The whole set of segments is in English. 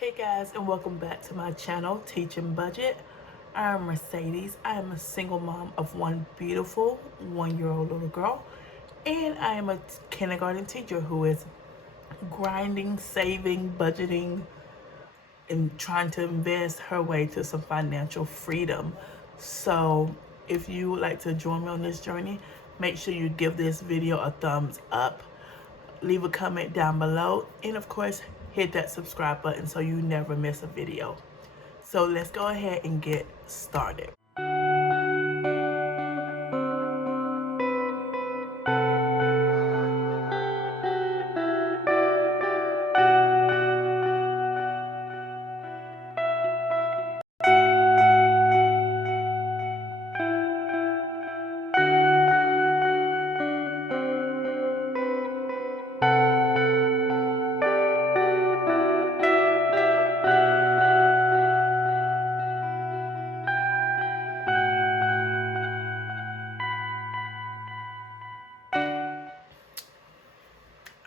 Hey guys, and welcome back to my channel, Teaching Budget. I'm Mercedes. I am a single mom of one beautiful 1-year-old little girl, and I am a kindergarten teacher who is grinding, saving, budgeting, and trying to invest her way to some financial freedom. So if you would like to join me on this journey, make sure you give this video a thumbs up, leave a comment down below, and of course hit that subscribe button so you never miss a video. So let's go ahead and get started.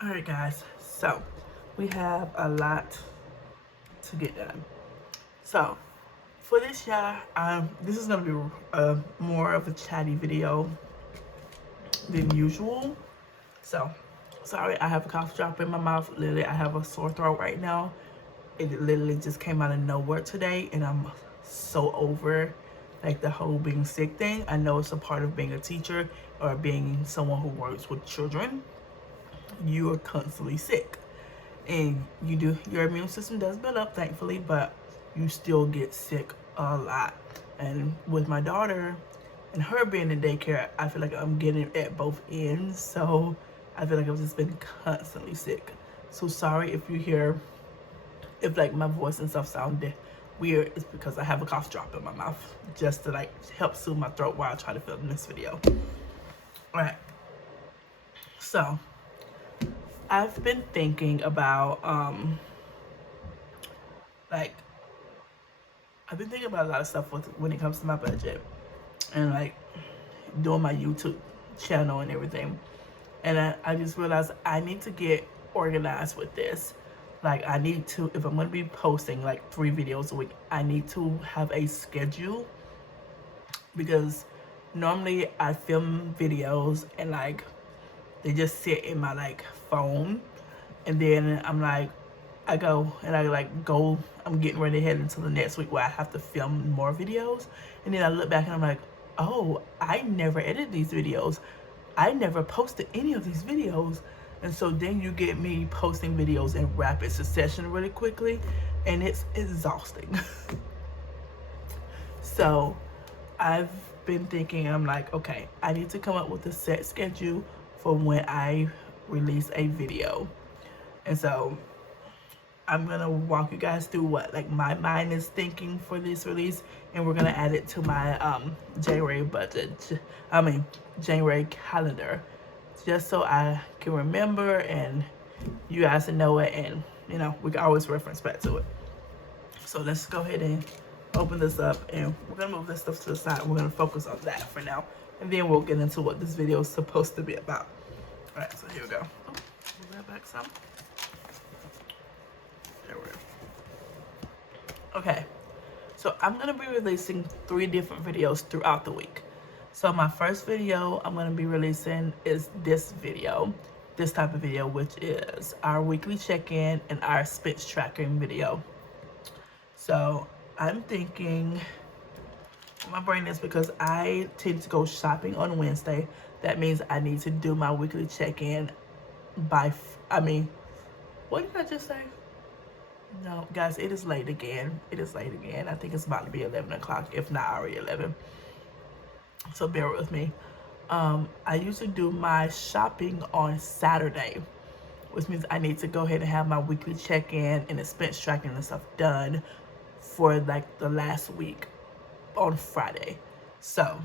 Alright guys, so we have a lot to get done. So for this year, this is going to be more of a chatty video than usual. So sorry, I have a cough drop in my mouth. Literally, I have a sore throat right now. It literally just came out of nowhere today, and I'm so over like the whole being sick thing. I know it's a part of being a teacher or being someone who works with children. You are constantly sick, and your immune system does build up, thankfully, but you still get sick a lot. And with my daughter and her being in daycare, I feel like I'm getting it at both ends. So I feel like I've just been constantly sick. So sorry if you hear, if like my voice and stuff sound weird. It's because I have a cough drop in my mouth just to like help soothe my throat while I try to film this video. All right. So I've been thinking about like I've been thinking about a lot of stuff when it comes to my budget and like doing my YouTube channel and everything. And I just realized I need to get organized with this. Like I need to, if I'm going to be posting like 3 videos a week, I need to have a schedule, because normally I film videos and like they just sit in my like phone, and then I'm like, I go and I like go, I'm getting ready to head into the next week where I have to film more videos, and then I look back and I'm like, oh, I never edited these videos, I never posted any of these videos. And so then you get me posting videos in rapid succession really quickly, and it's exhausting. So I've been thinking, I'm like, okay, I need to come up with a set schedule for when I release a video. And so I'm gonna walk you guys through what like my mind is thinking for this release, and we're gonna add it to my January budget. January calendar, just so I can remember and you guys know it, and you know we can always reference back to it. So let's go ahead and open this up, and we're gonna move this stuff to the side. We're gonna focus on that for now, and then we'll get into what this video is supposed to be about. All right, so here we go. Oh, move that back some. There we go. Okay, so I'm gonna be releasing 3 different videos throughout the week. So my first video I'm gonna be releasing is this type of video, which is our weekly check-in and our expense tracking video. So I'm thinking, my brain is, because I tend to go shopping on Wednesday, that means I need to do my weekly check-in by, what did I just say? No, guys, it is late again. It is late again. I think it's about to be 11 o'clock, if not already 11. So bear with me. I usually do my shopping on Saturday, which means I need to go ahead and have my weekly check-in and expense tracking and stuff done for like the last week on Friday. So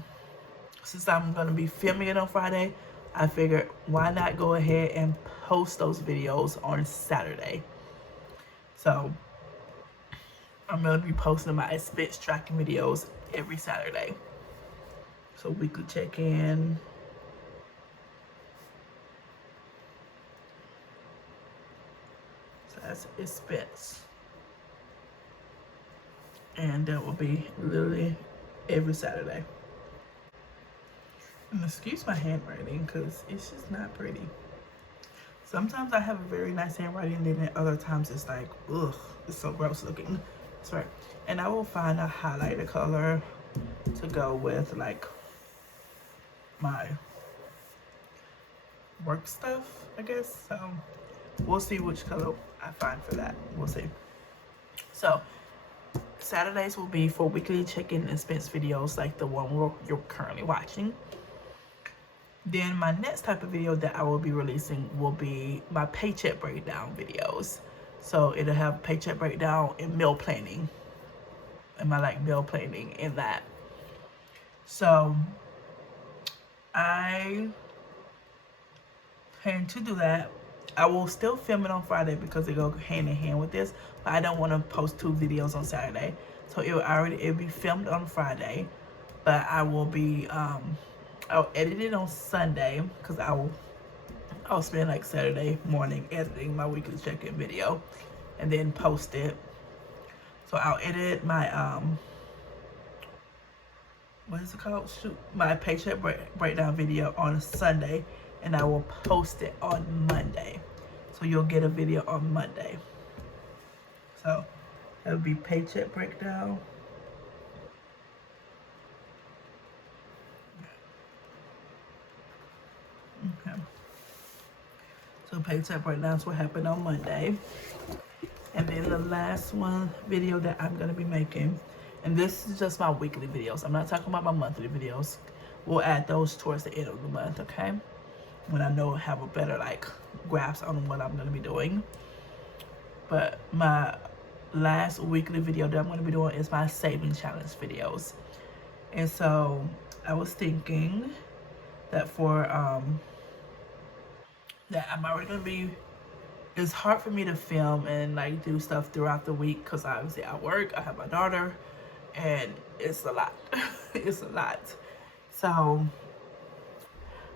since I'm going to be filming it on Friday, I figured why not go ahead and post those videos on Saturday. So I'm going to be posting my expense tracking videos every Saturday. So weekly check-in. So that's expense. and that will be literally every Saturday. And excuse my handwriting because it's just not pretty. Sometimes I have a very nice handwriting, and then at other times it's like, ugh, it's so gross looking. That's right. And I will find a highlighter color to go with like my work stuff, I guess. So we'll see which color I find for that. We'll see. So Saturdays will be for weekly check-in expense videos like the one you're currently watching. Then my next type of video that I will be releasing will be my paycheck breakdown videos. So it'll have paycheck breakdown and meal planning. And my like meal planning in that. So I plan to do that. I will still film it on Friday because they go hand in hand with this, but I don't want to post 2 videos on Saturday. So it'll be filmed on Friday, but I will be I'll edit it on Sunday because I'll spend like Saturday morning editing my weekly check-in video and then post it. So I'll edit my what is it called? Shoot, my paycheck breakdown video on Sunday, and I will post it on Monday. So you'll get a video on Monday. So that would be paycheck breakdown. Okay. So paycheck breakdowns will happen on Monday. And then the last video that I'm gonna be making, and this is just my weekly videos. I'm not talking about my monthly videos. We'll add those towards the end of the month, okay? When I know have a better like grasp on what I'm gonna be doing. But my last weekly video that I'm gonna be doing is my saving challenge videos. And so I was thinking that for that I'm already gonna be, it's hard for me to film and like do stuff throughout the week because obviously I work, I have my daughter, and it's a lot. It's a lot. So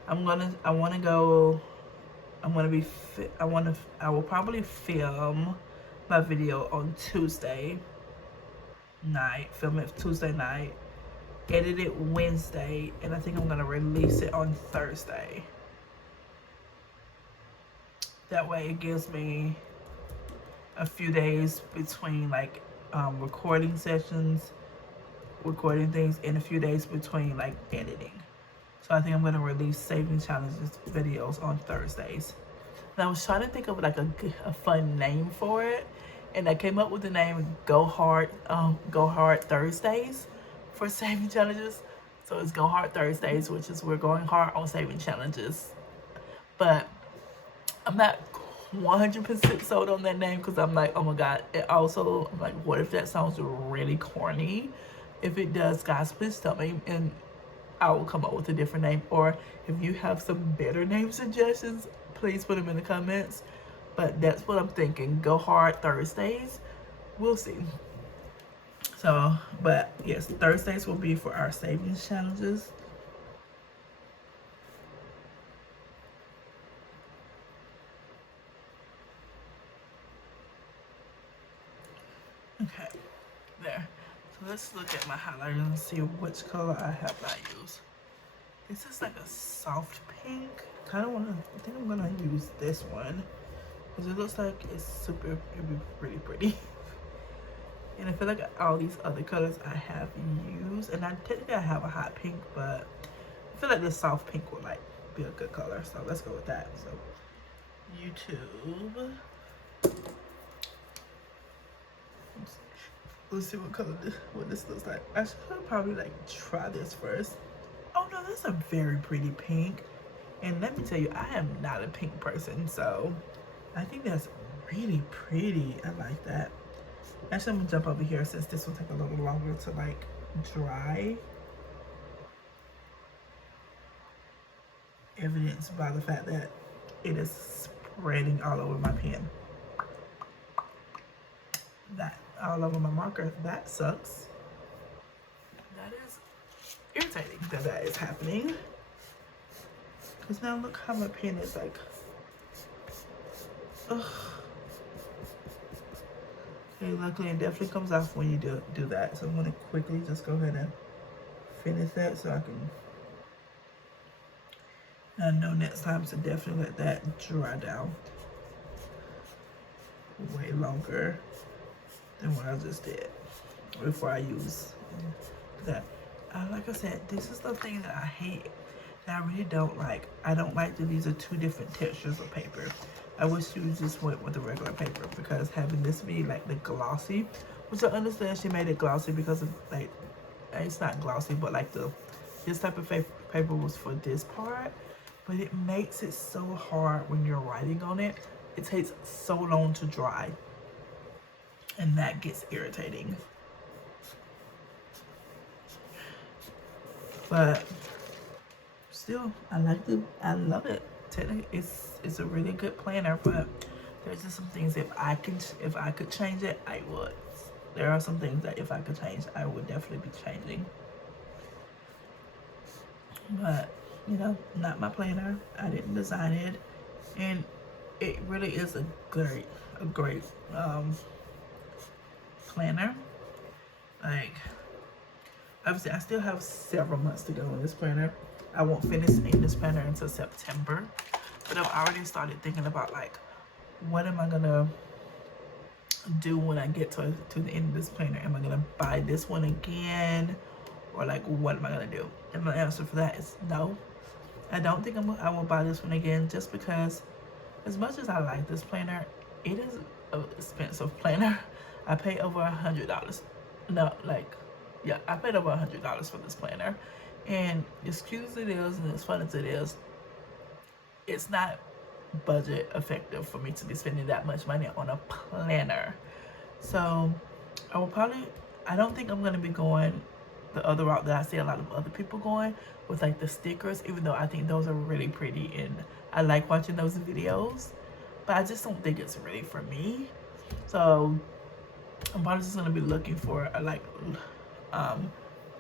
I will probably film my video on Tuesday night, film it Tuesday night, edit it Wednesday, and I think I'm gonna release it on Thursday. That way it gives me a few days between like recording sessions, recording things, and a few days between like editing. So I think I'm gonna release saving challenges videos on Thursdays. And I was trying to think of like a fun name for it, and I came up with the name Go Hard Thursdays for saving challenges. So it's Go Hard Thursdays, which is we're going hard on saving challenges. But I'm not 100% sold on that name because I'm like, oh my god. It also, I'm like, what if that sounds really corny? If it does, guys, please tell me and I will come up with a different name. Or if you have some better name suggestions, please put them in the comments. But that's what I'm thinking. Go Hard Thursdays. We'll see. So, but yes, Thursdays will be for our savings challenges. Okay, there. So let's look at my highlighter and see which color I have not used. This is like a soft pink. I think I'm gonna use this one because it looks like it'd be pretty pretty. And I feel like all these other colors I have used, and technically I have a hot pink, but I feel like this soft pink would like be a good color. So let's go with that. So YouTube. Let's see what this looks like. I should probably like try this first. Oh no, that's a very pretty pink. And let me tell you, I am not a pink person, so I think that's really pretty. I like that. Actually, I'm gonna jump over here since this will take a little longer to like dry. Evidenced by the fact that it is spreading all over my pen. That all over my marker, that sucks. That is irritating that is happening. Because now look how my pen is like, ugh. Okay, luckily it definitely comes off when you do that. So I'm gonna quickly just go ahead and finish that so I can. I know next time to definitely let that dry down way longer than what I just did before I use that. Like I said, this is the thing that I hate, that I really don't like. I don't like that these are two different textures of paper. I wish you just went with the regular paper, because having this be like the glossy, which I understand she made it glossy because of like, it's not glossy, but like this type of paper was for this part, but it makes it so hard when you're writing on it. It takes so long to dry, and that gets irritating. But still, I love it. Technically, it's a really good planner, but there's just some things if I could change it, I would. There are some things that if I could change, I would definitely be changing. But you know, not my planner. I didn't design it, and it really is a great planner. Like, obviously, I still have several months to go in this planner. I won't finish in this planner until September, but I've already started thinking about like, what am I gonna do when I get to the end of this planner? Am I gonna buy this one again, or like, what am I gonna do? And my answer for that is no. I don't think I will buy this one again, just because as much as I like this planner, it is an expensive planner. I paid over $100. No, like, yeah, I paid over $100 for this planner. And as cute as it is and as fun as it is, it's not budget effective for me to be spending that much money on a planner. So I don't think I'm going to be going the other route that I see a lot of other people going with, like the stickers, even though I think those are really pretty and I like watching those videos, but I just don't think it's really for me. So I'm probably just gonna be looking for a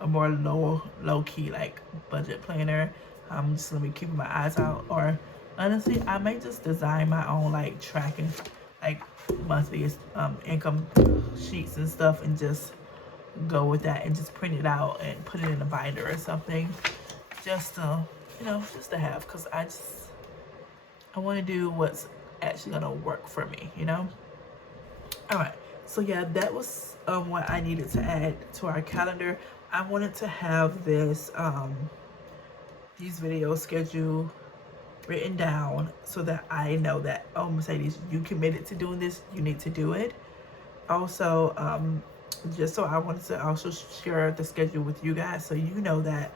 more low key like budget planner. I'm just gonna be keeping my eyes out, or honestly, I may just design my own like tracking, like monthly income sheets and stuff, and just go with that and just print it out and put it in a binder or something, just to, you know, just to have, because I want to do what's actually gonna work for me, you know. All right, so yeah, that was what I needed to add to our calendar. I wanted to have this these video schedule written down so that I know that, oh, Mercedes, you committed to doing this, you need to do it. Also, just so I wanted to also share the schedule with you guys, so you know that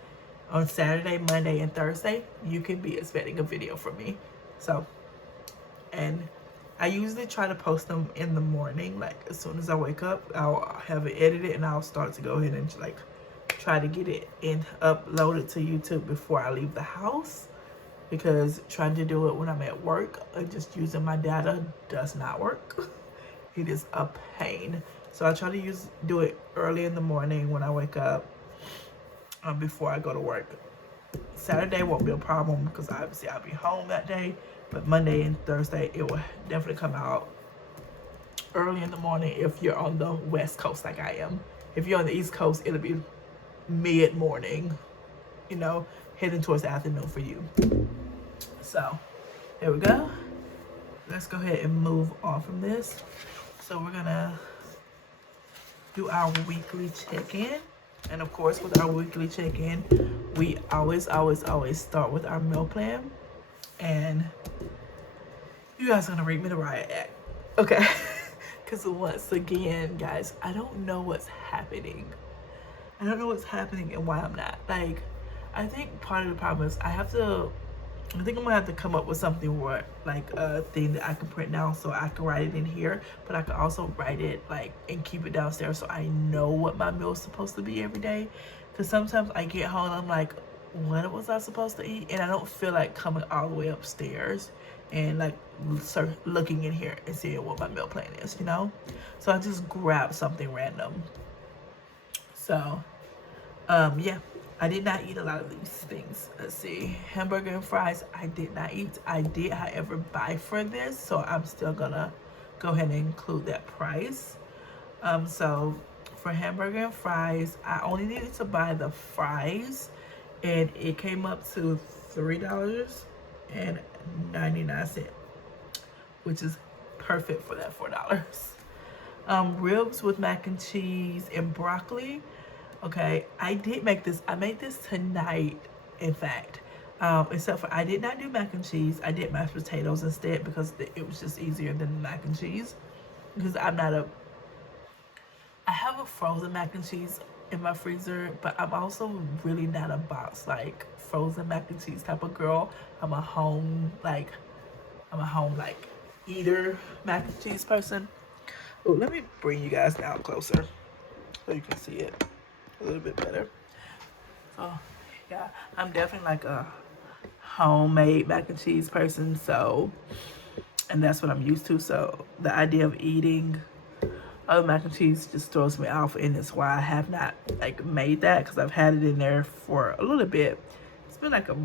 on Saturday, Monday, and Thursday, you can be expecting a video from me. So, and I usually try to post them in the morning, like as soon as I wake up, I'll have it edited and I'll start to go ahead and like try to get it and upload it to YouTube before I leave the house, because trying to do it when I'm at work, just using my data does not work. It is a pain. So I try to do it early in the morning when I wake up, before I go to work. Saturday won't be a problem because obviously I'll be home that day, but Monday and Thursday it will definitely come out early in the morning if you're on the West Coast like I am. If you're on the East Coast, it'll be mid-morning, you know, heading towards the afternoon for you. So there we go. Let's go ahead and move on from this. So we're gonna do our weekly check-in. And of course, with our weekly check-in, we always start with our meal plan. And you guys are gonna read me the riot act, okay? Because once again, guys, I don't know what's happening. I don't know what's happening and why I'm not. Like, I think part of the problem is I think I'm gonna have to come up with something where, like, a thing that I can print down so I can write it in here, but I can also write it like and keep it downstairs so I know what my meal is supposed to be every day. Because sometimes I get home and I'm like, what was I supposed to eat? And I don't feel like coming all the way upstairs and like looking in here and seeing what my meal plan is, you know? So I just grab something random. So, yeah. I did not eat a lot of these things. Let's see. Hamburger and fries, I did not eat. I did, however, buy for this, so I'm still gonna go ahead and include that price. So for hamburger and fries, I only needed to buy the fries, and it came up to $3.99, which is perfect for that $4. Ribs with mac and cheese and broccoli. Okay, I did make this. I made this tonight, in fact. Except for I did not do mac and cheese. I did mashed potatoes instead because it was just easier than the mac and cheese. Because I have a frozen mac and cheese in my freezer, but I'm also really not a box like frozen mac and cheese type of girl. I'm a home like eater mac and cheese person. Oh, let me bring you guys down closer so you can see it a little bit better. Oh, yeah, I'm definitely like a homemade mac and cheese person, so, and that's what I'm used to. So the idea of eating other mac and cheese just throws me off, and it's why I have not like made that, because I've had it in there for a little bit. It's been like a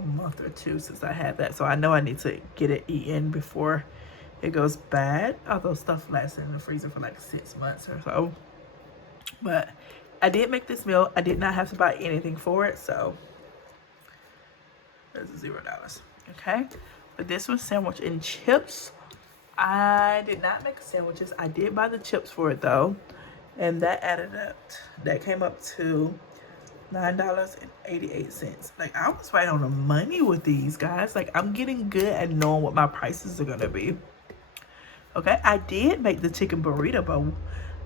month or two since I had that, so I know I need to get it eaten before it goes bad. Although stuff lasts in the freezer for like 6 months or so. But I did make this meal. I did not have to buy anything for it, so that's $0. Okay, but this was sandwich and chips. I did not make sandwiches. I did buy the chips for it though, and that added up. That came up to $9.88. Like, I was right on the money with these, guys. Like, I'm getting good at knowing what my prices are gonna be. Okay, I did make the chicken burrito bowl.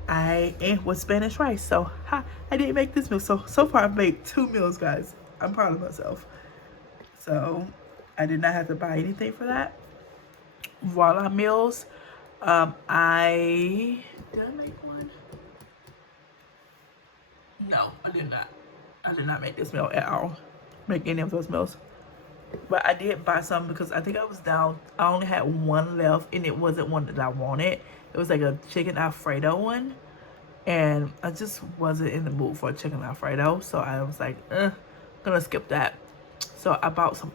And with Spanish rice. So I didn't make this meal. So far I've made 2 meals, guys. I'm proud of myself. So I did not have to buy anything for that. Voila meals. Did I make one? No, I did not. I did not make this meal at all. Make any of those meals. But I did buy some because I think I was down. I only had one left, and it wasn't one that I wanted. It was like a chicken Alfredo one, and I just wasn't in the mood for a chicken Alfredo. So I was like, I'm gonna skip that. So I bought some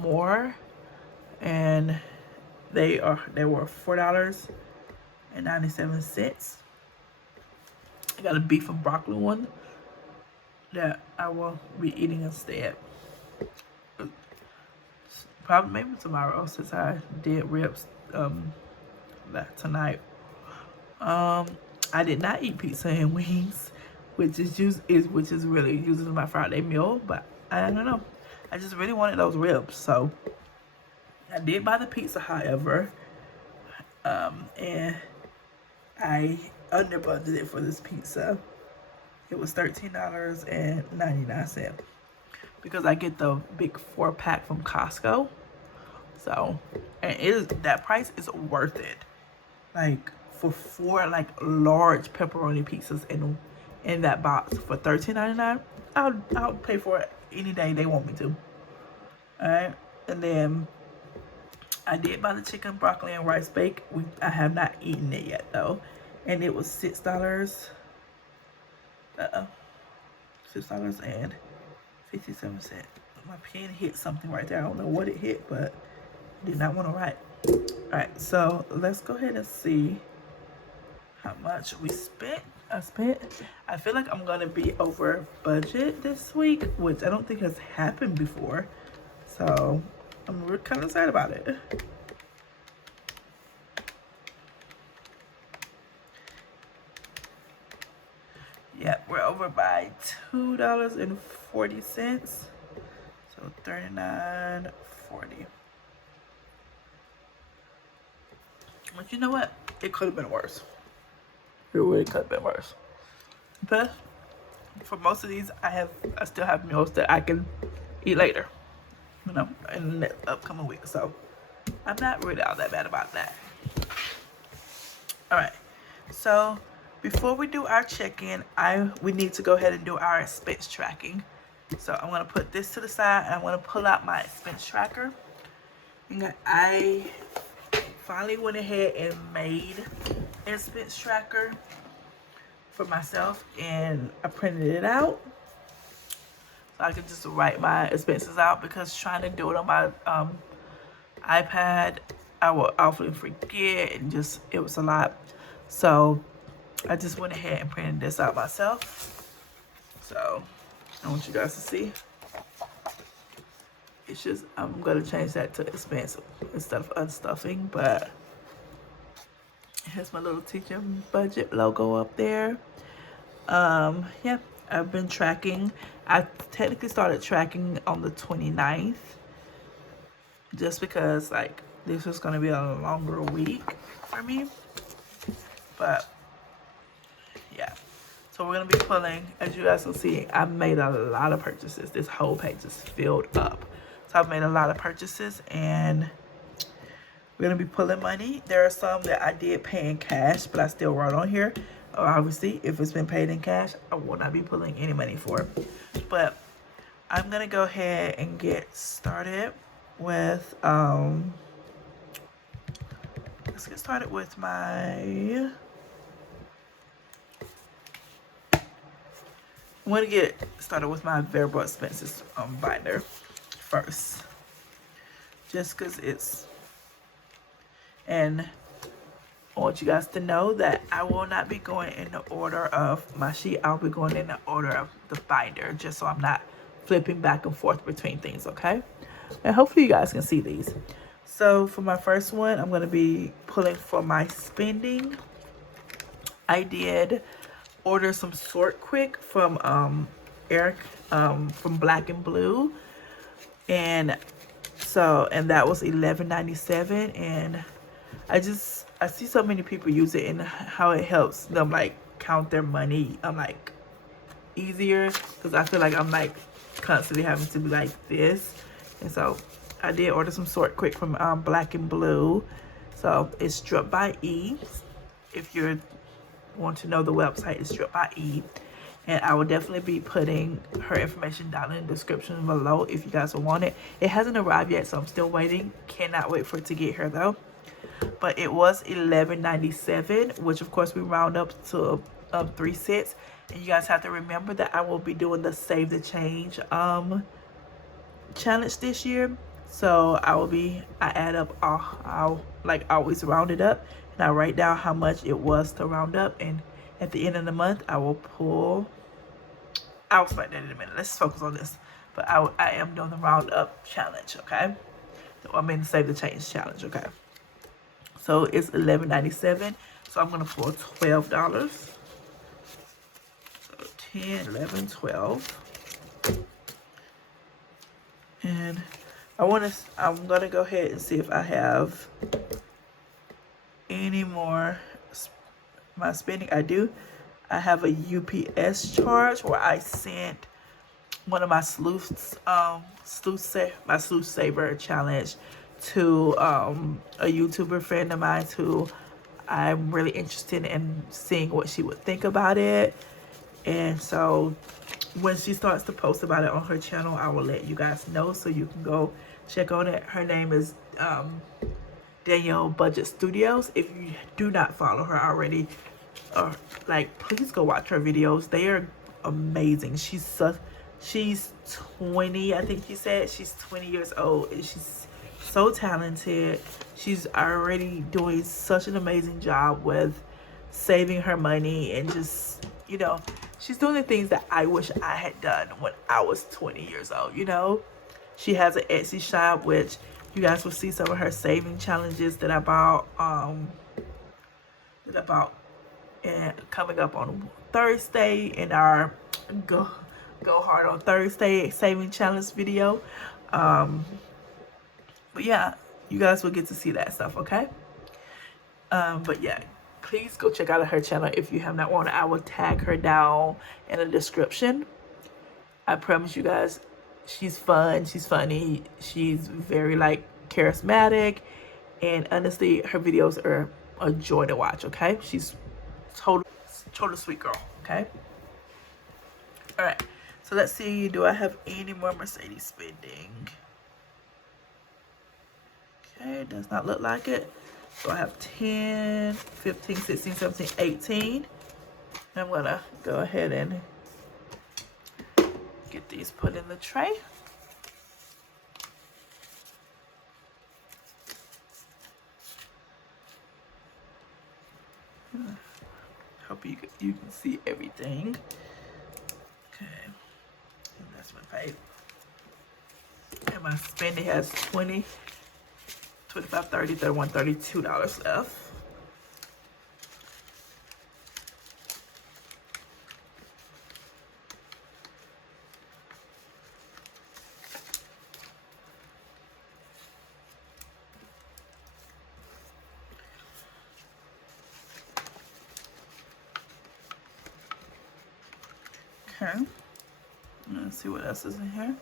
more, and they were $4.97. I got a beef and broccoli one that I will be eating instead. Probably maybe tomorrow, since I did ribs tonight. I did not eat pizza and wings, which is really usually my Friday meal, but I don't know. I just really wanted those ribs, so I did buy the pizza, however, and I under budgeted for this pizza. It was $13.99 because I get the big 4-pack from Costco. So, and that price is worth it. Like, for 4 like large pepperoni pizzas in that box for $13.99, I'll pay for it any day they want me to. Alright, and then I did buy the chicken, broccoli, and rice bake. I have not eaten it yet though, and it was $6. $6.57. My pen hit something right there. I don't know what it hit, but I did not want to write. Alright, so let's go ahead and see how much we spent. I feel like I'm gonna be over budget this week, which I don't think has happened before. So I'm kind of excited about it. Yep, we're over by $2.40. So $39.40. But you know what? It could have been worse. It really could have been worse. But for most of these, I still have meals that I can eat later, you know, in the upcoming week. So I'm not really all that bad about that. All right. So before we do our check-in, we need to go ahead and do our expense tracking. So I'm gonna put this to the side, and I'm gonna pull out my expense tracker. And I finally went ahead and made an expense tracker for myself, and I printed it out so I could just write my expenses out, because trying to do it on my iPad, I will often forget, and it was a lot. So I just went ahead and printed this out myself. So I want you guys to see. It's just, I'm going to change that to expensive instead of unstuffing, but here's my little teacher budget logo up there. Yeah, I've been tracking. I technically started tracking on the 29th just because like this was going to be a longer week for me. But yeah, so we're going to be pulling, as you guys can see, I made a lot of purchases. This whole page is filled up. So I've made a lot of purchases and we're going to be pulling money. There are some that I did pay in cash, but I still wrote on here. Obviously, if it's been paid in cash, I will not be pulling any money for it. But I'm going to go ahead and get started with, let's get started with my, I'm going to get started with my variable expenses binder first. Just because it's, and I want you guys to know that I will not be going in the order of my sheet. I'll be going in the order of the binder, just so I'm not flipping back and forth between things, okay? And hopefully you guys can see these. So for my first one, I'm going to be pulling for my spending. I did order some Sort Quick from Eric from Black and Blue. And so, and that was $11.97, and I see so many people use it and how it helps them like count their money like easier, because I feel like I'm like constantly having to be like this. And so I did order some Sort Quick from Black and Blue. So it's Drip by E. If you want to know the website, it's Drip by E. And I will definitely be putting her information down in the description below if you guys will want it. It hasn't arrived yet, so I'm still waiting. Cannot wait for it to get here though. But it was $11.97, which of course we round up to 3 cents. And you guys have to remember that I will be doing the Save the Change challenge this year. So I add up, I'll like always round it up, and I write down how much it was to round up, and at the end of the month I will pull. I'll explain that in a minute. Let's focus on this. But I am doing the round up challenge, okay? I mean the Save the Change challenge, okay? So it's $11.97. So I'm gonna pull $12. So 10, 11, 12. And I'm gonna go ahead and see if I have any more my spending. I do. I have a UPS charge where I sent one of my my Sleuth Saver challenge to a YouTuber friend of mine who I'm really interested in seeing what she would think about it. And so when she starts to post about it on her channel, I will let you guys know, so you can go check on it. Her name is Danielle Budget Studios. If you do not follow her already, like, please go watch her videos. They are amazing. She's 20, I think she said. She's 20 years old, and she's so talented. She's already doing such an amazing job with saving her money, and just, you know, she's doing the things that I wish I had done when I was 20 years old, you know. She has an Etsy shop, which you guys will see some of her saving challenges that I bought and coming up on Thursday in our go hard on Thursday saving challenge video. But yeah, you guys will get to see that stuff, okay? But yeah, please go check out her channel if you have not wanted. I will tag her down in the description. I promise you guys, she's fun, she's funny, she's very like charismatic, and honestly her videos are a joy to watch, okay? She's total sweet girl, okay? All right, so let's see, do I have any more Mercedes spending? Okay, does not look like it. So I have 10, 15, 16, 17, 18. I'm gonna go ahead and get these put in the tray. Hope you can see everything. Okay, investment pay. And my spending has 20, 25, 30, 31, $32 left. Okay, let's see what else is in here.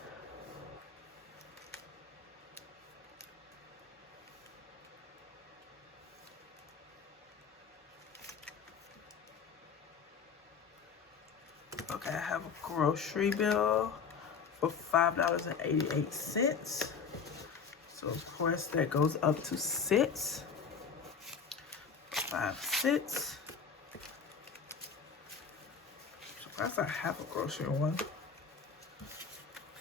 Okay, I have a grocery bill for $5.88. So of course that goes up to 6. 5, 6. Surprised I have a grocery one.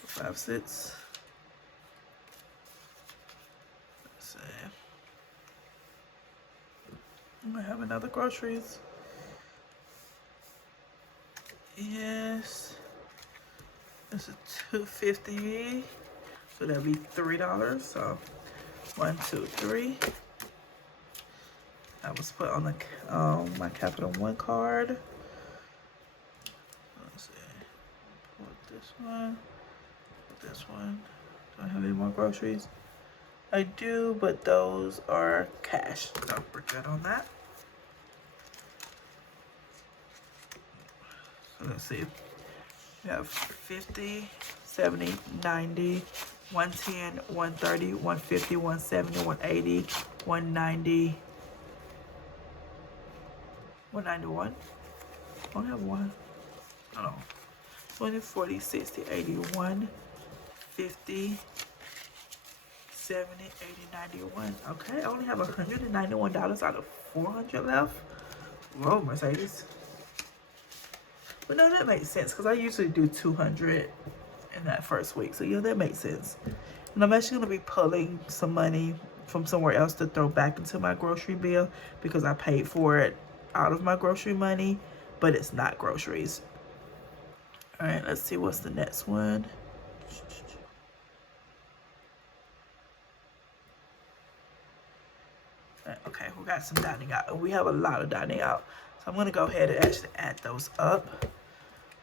5, 6. Let's see. I'm gonna have another groceries. Yes. This is $2.50. So that'd be $3. So 1, 2, 3. That was put on the my Capital One card. Let's see. Put this one. Put this one. Do I have any more groceries? I do, but those are cash. So we're good on that. So let's see. We have 50, 70, 90, 110, 130, 150, 170, 180, 190, 191. I don't have one. I don't know. 20, 40, 60, 80, 150, 70, 80, 91. Okay, I only have $191 out of 400 left. Whoa, Mercedes. But no, that makes sense because I usually do 200 in that first week. So yeah, that makes sense. And I'm actually going to be pulling some money from somewhere else to throw back into my grocery bill because I paid for it out of my grocery money, but it's not groceries. All right, let's see what's the next one. Okay, we got some dining out. We have a lot of dining out. So I'm going to go ahead and actually add those up.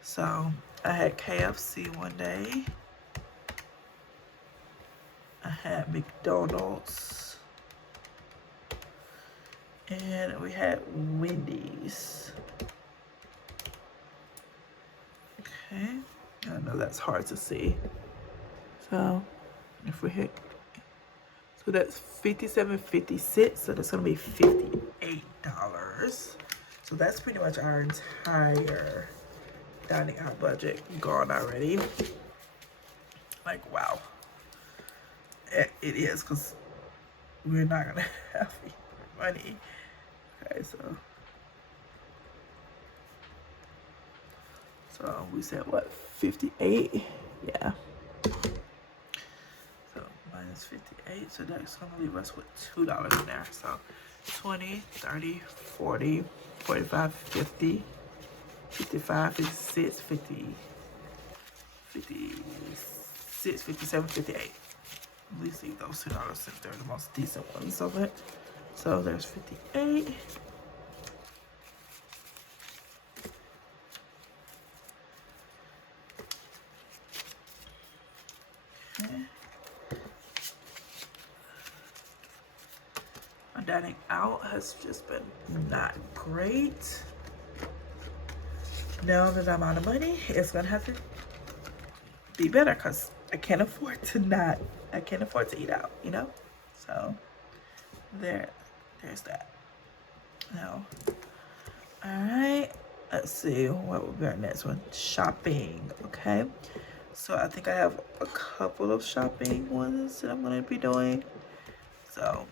So I had KFC one day. I had McDonald's. And we had Wendy's. Okay. I know that's hard to see. So if we hit, so that's $57.56. So that's gonna be $58. So that's pretty much our entire dining out budget gone already. Like, wow. It is, because we're not gonna have money. Okay, so we said what, 58? Yeah. So minus 58, so that's gonna leave us with $2 in there. So 20, 30, 40, 45, 50, 55, 56, 50, 56, 57, 58. At least leave those $2 since they're the most decent ones of it. So there's 58. Okay. My dining out has just been not great. Now that I'm out of money, it's gonna have to be better because I can't afford to eat out, you know? So there's that. Now, all right, let's see, what will be our next one? Shopping, okay? So I think I have a couple of shopping ones that I'm gonna be doing. So,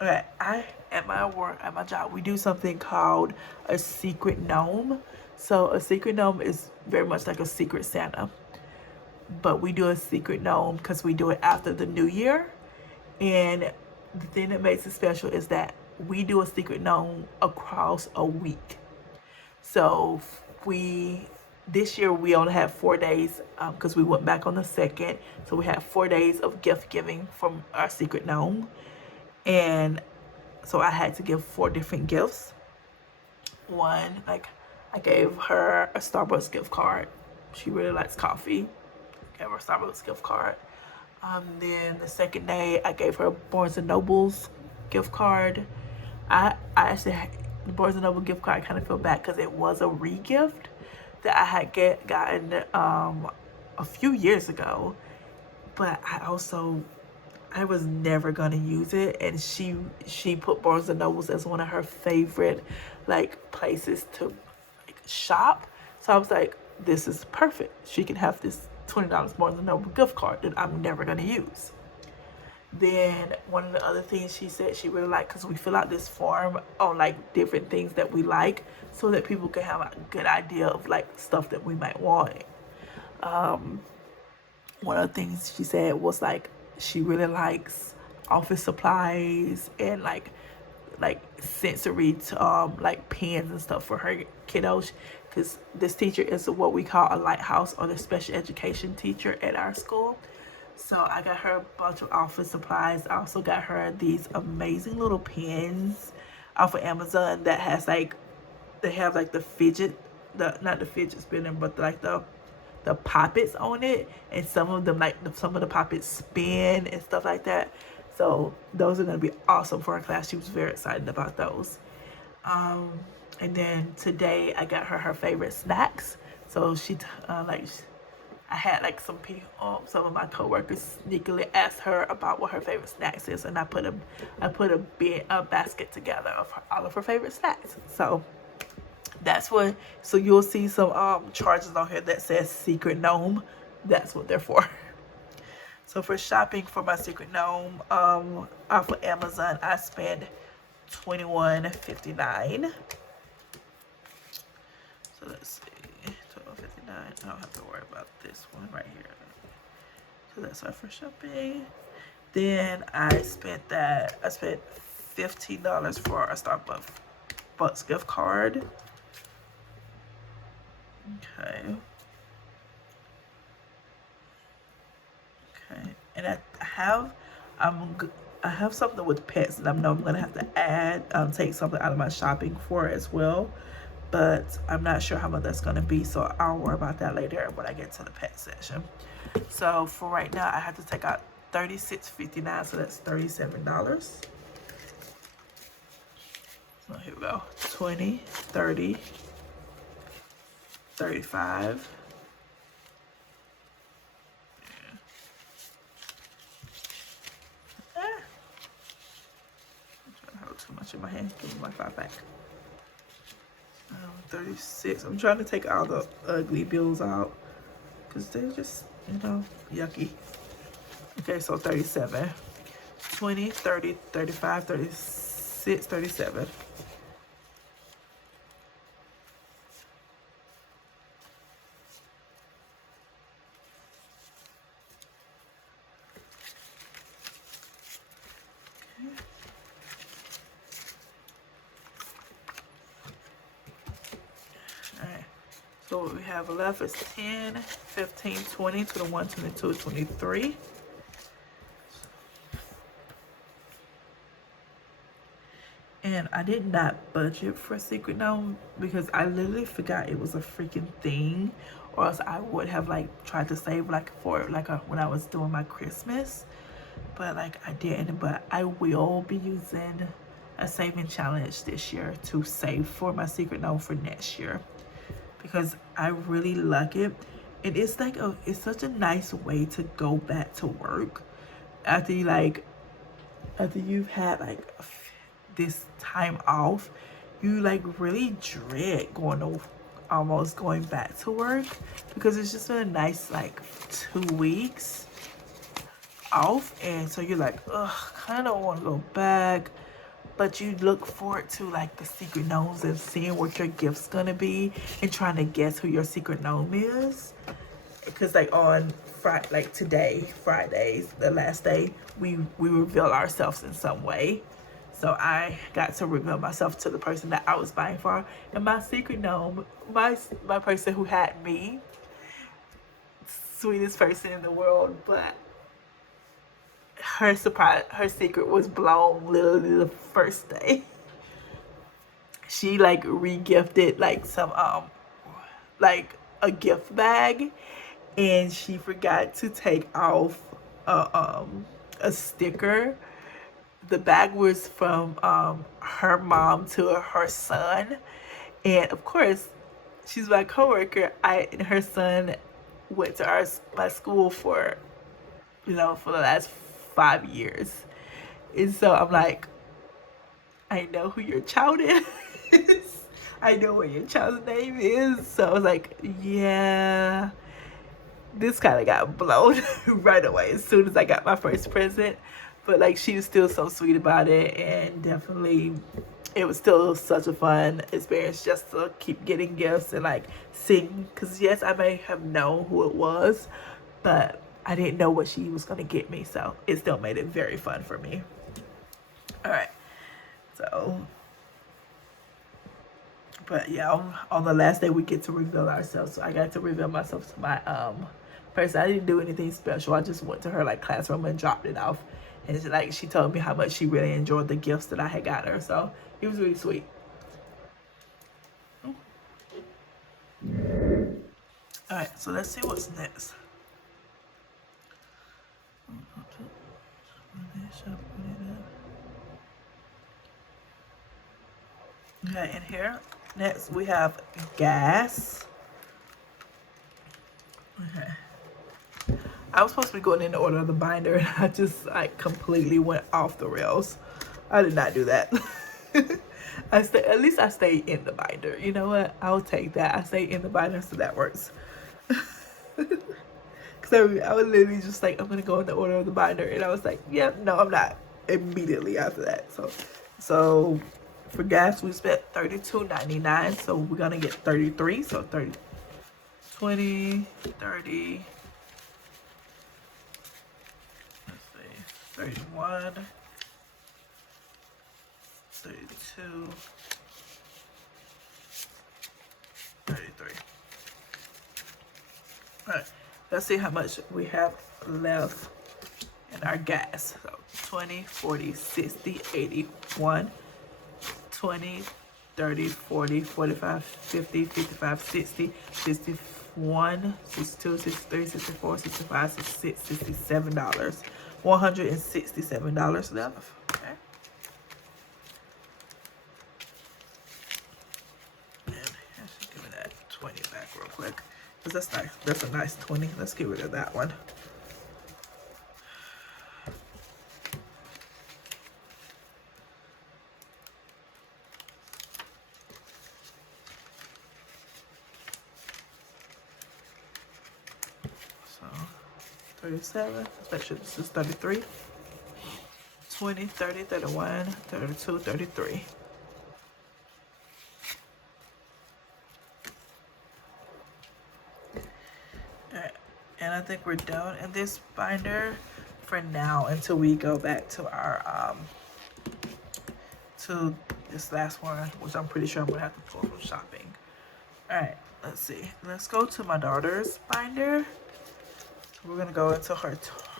okay, at my job, we do something called a secret gnome. So a secret gnome is very much like a secret Santa. But we do a secret gnome because we do it after the new year. And the thing that makes it special is that we do a secret gnome across a week. So this year we only had 4 days because we went back on the 2nd. So we had 4 days of gift giving from our secret gnome. And so I had to give 4 different gifts. One, like, I gave her a Starbucks gift card. She really likes coffee. Gave her a Starbucks gift card. Then the second day, I gave her a Barnes and Noble's gift card. I actually, the Barnes and Noble gift card, I kind of feel bad because it was a re-gift that I had gotten a few years ago. But I was never gonna use it, and she put Barnes and Nobles as one of her favorite like places to like shop. So I was like, this is perfect. She can have this $20 Barnes and Noble gift card that I'm never gonna use. Then one of the other things she said she really liked, because we fill out this form on like different things that we like, so that people can have a good idea of like stuff that we might want. One of the things she said was like she really likes office supplies and like sensory like pens and stuff for her kiddos, because this teacher is what we call a lighthouse or the special education teacher at our school. So I got her a bunch of office supplies. I also got her these amazing little pens off of Amazon that has like, they have like the fidget, not the fidget spinner, but like the poppets on it, and some of them like some of the poppets spin and stuff like that. So those are going to be awesome for her class. She was very excited about those. And then today I got her favorite snacks. So she I had like some of my coworkers sneakily asked her about what her favorite snacks is, and I put a basket together of all of her favorite snacks. So that's what. So you'll see some charges on here that says Secret Gnome. That's what they're for. So for shopping for my Secret Gnome off of Amazon, I spent $21.59. So let's see. $12.59. I don't have to worry about this one right here. So that's our first shopping. Then I spent $15 for a Starbucks gift card. Okay. And I have something with pets that I know I'm gonna have to add, take something out of my shopping for as well, but I'm not sure how much that's gonna be, so I'll worry about that later when I get to the pet section. So for right now, I have to take out $36.59, so that's $37. So here we go. 20, 30, 35. Too much in my hand. Give me my 5 back. 36. I'm trying to take all the ugly bills out because they're just, yucky. Okay, so 37. 20, 30, 35, 36, 37. So what we have left is 10, 15, 20 to the 1, 22, 23. And I did not budget for Secret Gnome because I literally forgot it was a freaking thing, or else I would have like tried to save like for like when I was doing my Christmas, but like I didn't. But I will be using a saving challenge this year to save for my Secret Gnome for next year, because I really like it. And it's like it's such a nice way to go back to work after you've had like this time off. You like really dread almost going back to work, because it's just been a nice like 2 weeks off, and so you're like, ugh, kind of want to go back. But you look forward to like the Secret Gnomes and seeing what your gift's gonna be and trying to guess who your Secret Gnome is. Because like on Friday, like today, Fridays, the last day, we reveal ourselves in some way. So I got to reveal myself to the person that I was buying for. And my secret gnome, my person who had me, sweetest person in the world, but her secret was blown literally the first day. She like re-gifted like some like a gift bag, and she forgot to take off a sticker. The bag was from her mom to her son, and of course she's my coworker. I and her son went to my school for, you know, for the last 5 years, and so I'm like, I know who your child is. I know what your child's name is. So I was like, yeah, this kind of got blown right away as soon as I got my first present. But like, she was still so sweet about it, and definitely it was still such a fun experience just to keep getting gifts and like seeing, because yes, I may have known who it was, but I didn't know what she was going to get me, so it still made it very fun for me. All right, so but yeah, on the last day we get to reveal ourselves, so I got to reveal myself to my person. I didn't do anything special. I just went to her like classroom and dropped it off, and she told me how much she really enjoyed the gifts that I had got her, so it was really sweet. All right, so let's see what's next. Okay, and here next we have gas. Okay, I was supposed to be going in the order of the binder, and I just like completely went off the rails. I did not do that. At least I stayed in the binder. You know what? I'll take that. I stayed in the binder, so that works. Because I was literally just like, I'm gonna go in the order of the binder, and I was like, yeah, no, I'm not. Immediately after that, so for gas we spent $32.99, so we're gonna get 33. So 30, 20, 30. Let's see, 31, 32, 33. All right, let's see how much we have left in our gas. So 20, 40, 60, 80, 1, 20, 30, 40, 45, 50, 55, 60, 61, 62, 63, 64, 65, 66, $67. $167 left. Okay. And give me that 20 back real quick, because that's nice. That's a nice 20. Let's get rid of that one. So 37. Let's make sure this is 33. 20, 30, 31, 32, 33. Alright, and I think we're done in this binder for now until we go back to our to this last one, which I'm pretty sure I'm gonna have to pull from shopping. Alright, let's see. Let's go to my daughter's binder. We're gonna go into her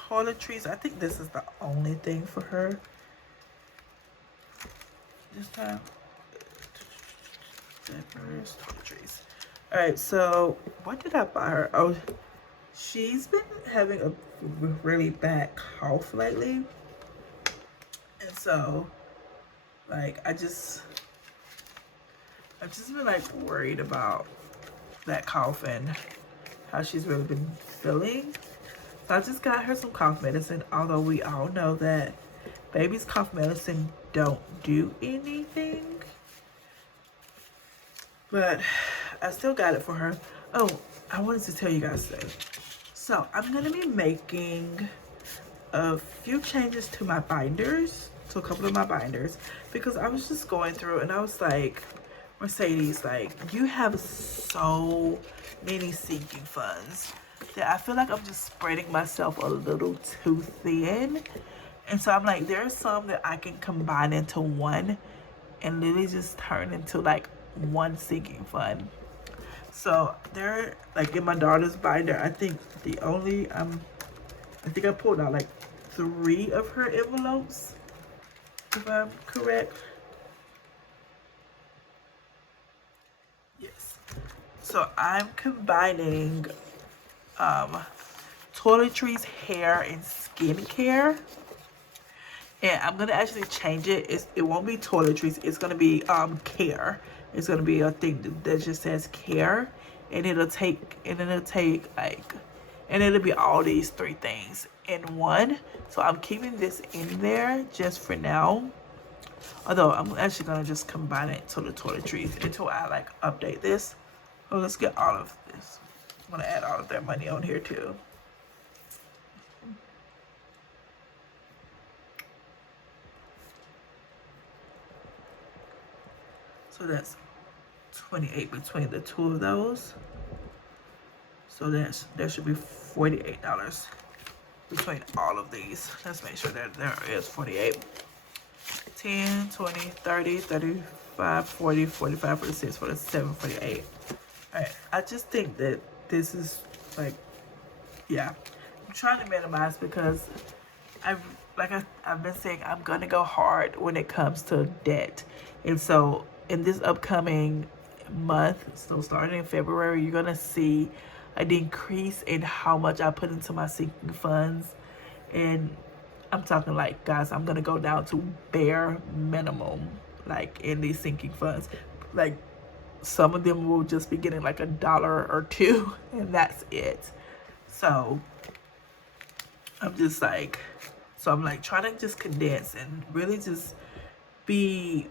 toiletries. I think this is the only thing for her this time. Toiletries. All right, so what did I buy her? Oh, she's been having a really bad cough lately, and so like I've just been like worried about that cough and how she's really been feeling. So I just got her some cough medicine, although we all know that baby's cough medicine don't do anything. But I still got it for her. Oh, I wanted to tell you guys today. So I'm going to be making a few changes to my binders, to a couple of my binders, because I was just going through and I was like, Mercedes, like, you have so many sinking funds that I feel like I'm just spreading myself a little too thin. And so I'm like, there's some that I can combine into one and literally just turn into like one sinking fund. So they're like in my daughter's binder. I think the only I think I pulled out like 3 of her envelopes, if I'm correct. Yes. So I'm combining toiletries, hair, and skincare. And I'm gonna actually change it. It won't be toiletries. It's gonna be care. It's gonna be a thing that just says care, and it'll take like, and it'll be all these 3 things in one. So I'm keeping this in there just for now. Although I'm actually gonna just combine it to the toiletries until I like update this. So let's get all of this. I'm gonna add all of their money on here too. So that's 28 between the 2 of those. So there should be $48 between all of these. Let's make sure that there is 48. 10, 20, 30, 35, 40, 45, 46, 47, 48. Alright, I just think that this is like, yeah. I'm trying to minimize because I've been saying I'm gonna go hard when it comes to debt. And so in this upcoming month, so starting in February, you're gonna see an increase in how much I put into my sinking funds. And I'm talking like, guys, I'm gonna go down to bare minimum, like in these sinking funds. Like some of them will just be getting like $1 or $2, and that's it. So I'm just like, I'm like trying to just condense and really just be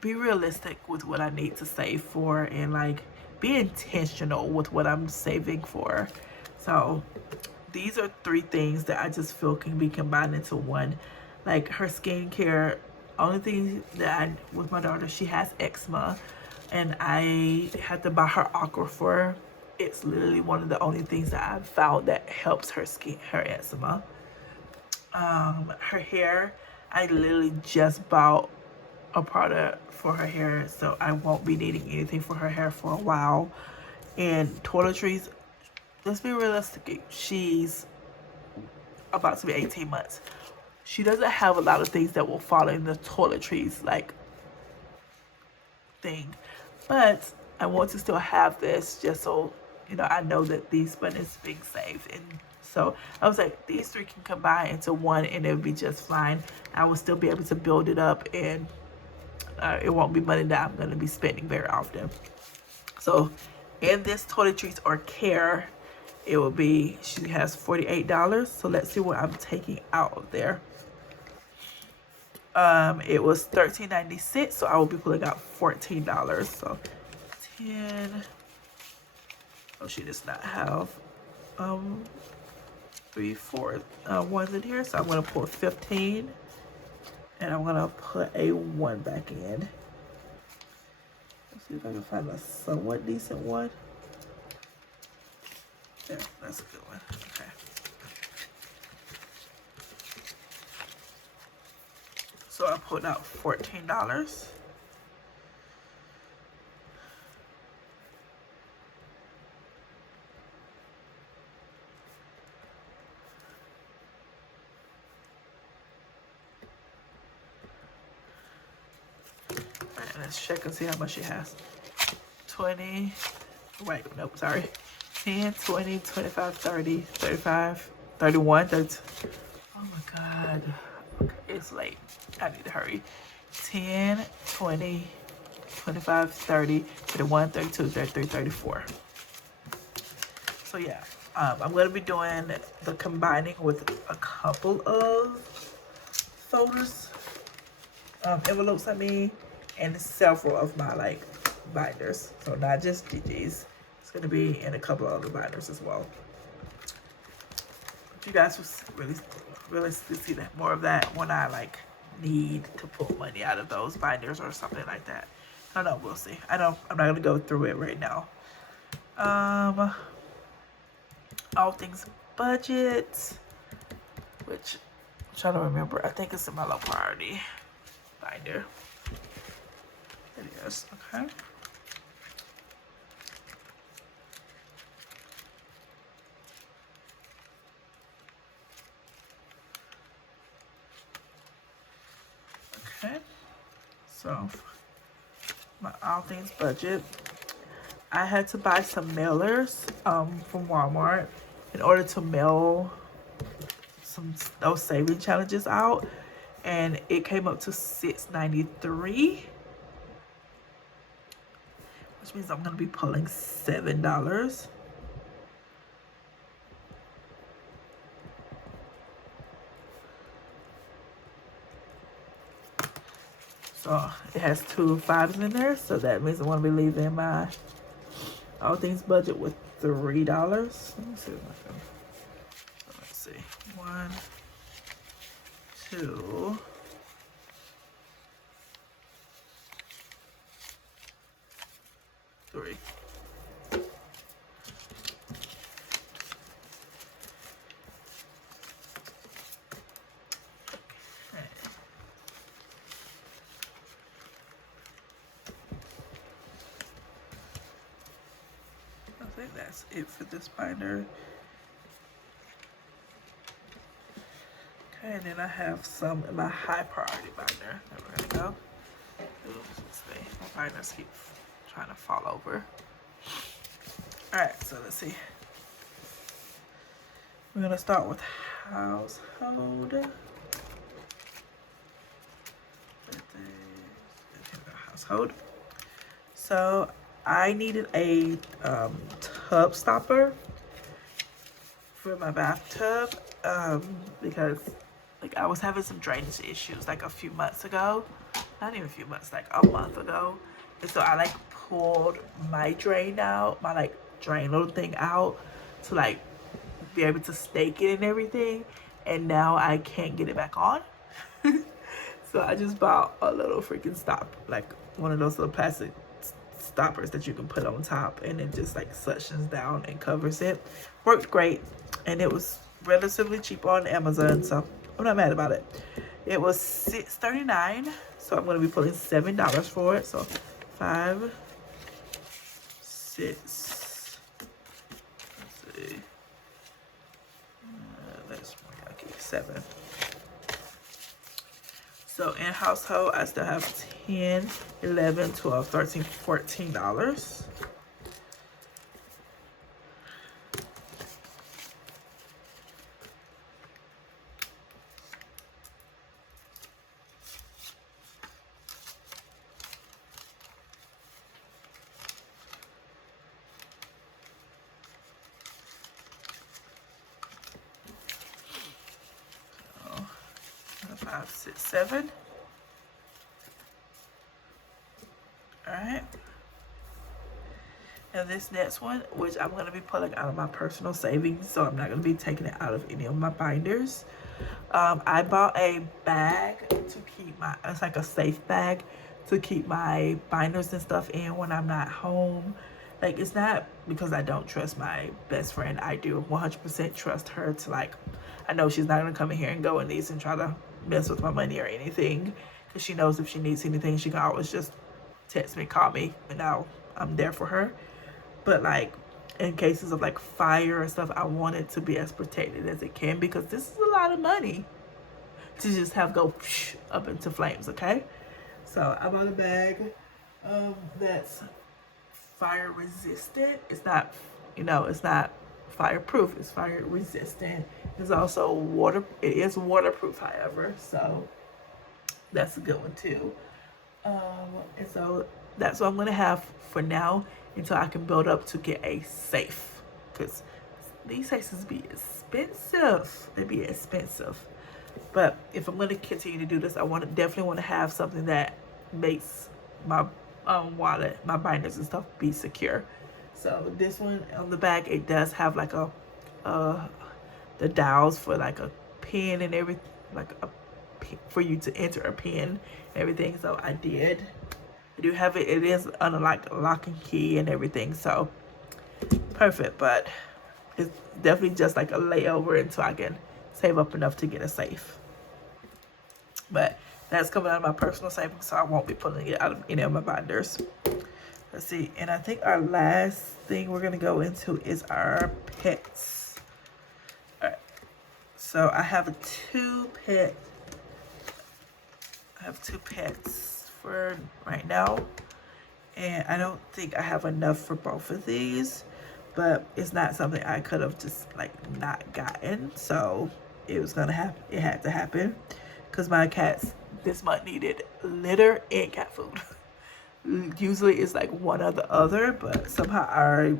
realistic with what I need to save for, and like be intentional with what I'm saving for. So these are 3 things that I just feel can be combined into one. Like her skincare, only thing that with my daughter, she has eczema, and I had to buy her Aquaphor. It's literally one of the only things that I've found that helps her eczema. Her hair, I literally just bought a product for her hair, so I won't be needing anything for her hair for a while. And toiletries, let's be realistic, she's about to be 18 months. She doesn't have a lot of things that will fall in the toiletries like thing, but I want to still have this just so I know that these money is being saved. And so I was like, these 3 can combine into one and it'll be just fine. I will still be able to build it up, and it won't be money that I'm going to be spending very often. So in this toiletries or care, it will be, she has $48. So let's see what I'm taking out of there. It was $13.96, so I will be pulling out $14. So 10. Oh, she does not have 3, 4 ones in here, so I'm gonna pull 15, and I'm gonna put a 1 back in. Let's see if I can find a somewhat decent one. Yeah, that's a good one. Okay. So I pulled out $14. And let's check and see how much she has. 20, wait, nope, sorry. 10, 20, 25, 30, 35, 31, 30. Oh my God. Okay, it's late. I need to hurry. 10, 20, 25, 30, 31, 32, 33, 34. So yeah, I'm going to be doing the combining with a couple of folders, envelopes I mean, and several of my like binders. So not just Gigi's. It's going to be in a couple of other binders as well. If you guys will really see that more of that when I like need to pull money out of those binders or something like that. I don't know, we'll see. I'm not gonna go through it right now. All things budget, which trying to remember. I think it's in my low priority binder. It is. Okay. Okay. So my all things budget. I had to buy some mailers from Walmart in order to mail those saving challenges out, and it came up to $6.93, which means I'm gonna be pulling $7. So it has 2 5s in there, so that means I'm gonna be leaving my all things budget with $3. Let me see if I can. Let's see. 1, 2. 3. I think that's it for this binder. Okay, and then I have some in my high priority binder that we're gonna go. Oops, let's see. My binders keep trying to fall over. Alright, so let's see. We're gonna start with household. Household. So I needed a tub stopper for my bathtub because like I was having some drainage issues like a few months ago, not even a few months, like a month ago, and so I like pulled my drain out, my like drain little thing out to like be able to stake it and everything, and now I can't get it back on. So I just bought a little freaking stop, like one of those little plastic stoppers that you can put on top, and it just like suctions down and covers it. Worked great, and it was relatively cheap on Amazon, so I'm not mad about it. It was $6.39, so I'm going to be pulling $7 for it. So 5, 6. Let's see. That's more yucky. 7. So in household, I still have $10, $11, $12, $13, $14. So, 5, 6, 7. All right. And this next one, which I'm going to be pulling out of my personal savings, so I'm not going to be taking it out of any of my binders. I bought a bag to keep my, it's like a safe bag to keep my binders and stuff in when I'm not home. Like, it's not because I don't trust my best friend. I do 100% trust her to, like, I know she's not going to come in here and go in these and try to mess with my money or anything. Because she knows if she needs anything, she can always just text me, call me, and now I'm there for her. But, like, in cases of, like, fire and stuff, I want it to be as protected as it can, because this is a lot of money to just have go up into flames, okay? So I bought a bag that's fire resistant. It's not, you know, it's not fireproof. It's fire resistant. It's also water. It is waterproof, however. So that's a good one too. And so that's what I'm gonna have for now until I can build up to get a safe, because these safes be expensive. They be expensive. But if I'm going to continue to do this, I definitely want to have something that makes my wallet, my binders and stuff be secure. So this one on the back, it does have like a the dials for like a pin and everything, like a pin for you to enter a pin and everything. So I do have it. It is under like lock and key and everything. So perfect. But it's definitely just like a layover until I can save up enough to get a safe. But that's coming out of my personal savings, so I won't be pulling it out of any of my binders. Let's see. And I think our last thing we're going to go into is our pets. All right. So I have two pets for right now. And I don't think I have enough for both of these. But it's not something I could have just like not gotten. So it was going to happen. It had to happen. Because my cats this month needed litter and cat food. Usually it's like one or the other, but somehow I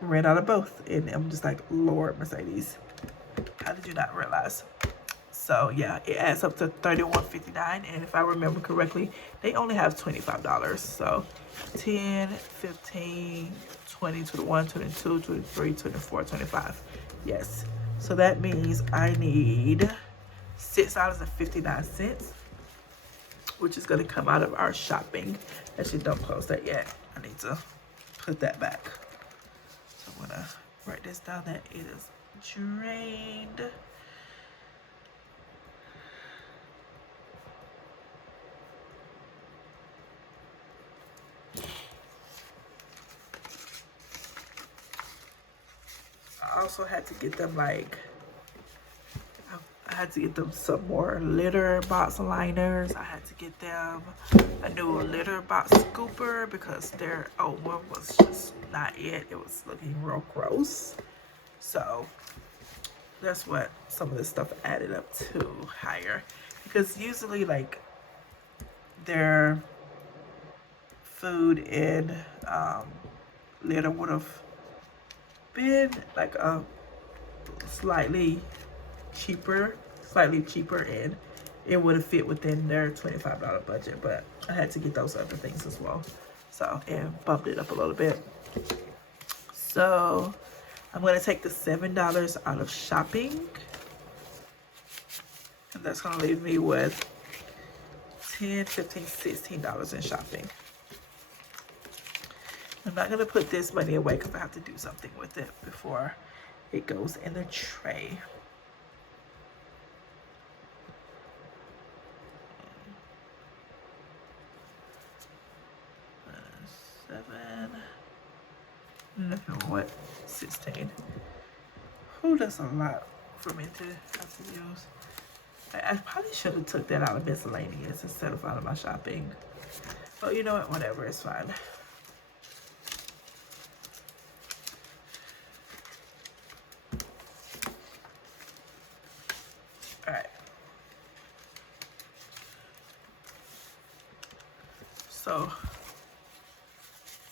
ran out of both, and I'm just like, Lord Mercedes, how did you not realize? So yeah, it adds up to $31.59, and if I remember correctly, they only have $25. So 10, 15, 20, 21, 22, 23, 24, 25. Yes. So that means I need $6.59, which is going to come out of our shopping. Actually, don't close that yet. I need to put that back. So I'm going to write this down that it is drained. I also had to get them like, I had to get them some more litter box liners. I had to get them a new litter box scooper because their old one was just not it. It was looking real gross. So that's what some of this stuff added up to higher. Because usually like their food and litter would have been like a slightly cheaper, and it would have fit within their $25 budget, but I had to get those other things as well. So, and bumped it up a little bit. So I'm going to take the $7 out of shopping, and that's going to leave me with $10, $15, $16 in shopping. I'm not going to put this money away because I have to do something with it before it goes in the tray. What? 16. Oh, that's a lot for me to have to use. I probably should have took that out of miscellaneous instead of out of my shopping. But you know what? Whatever, it's fine. Alright. So,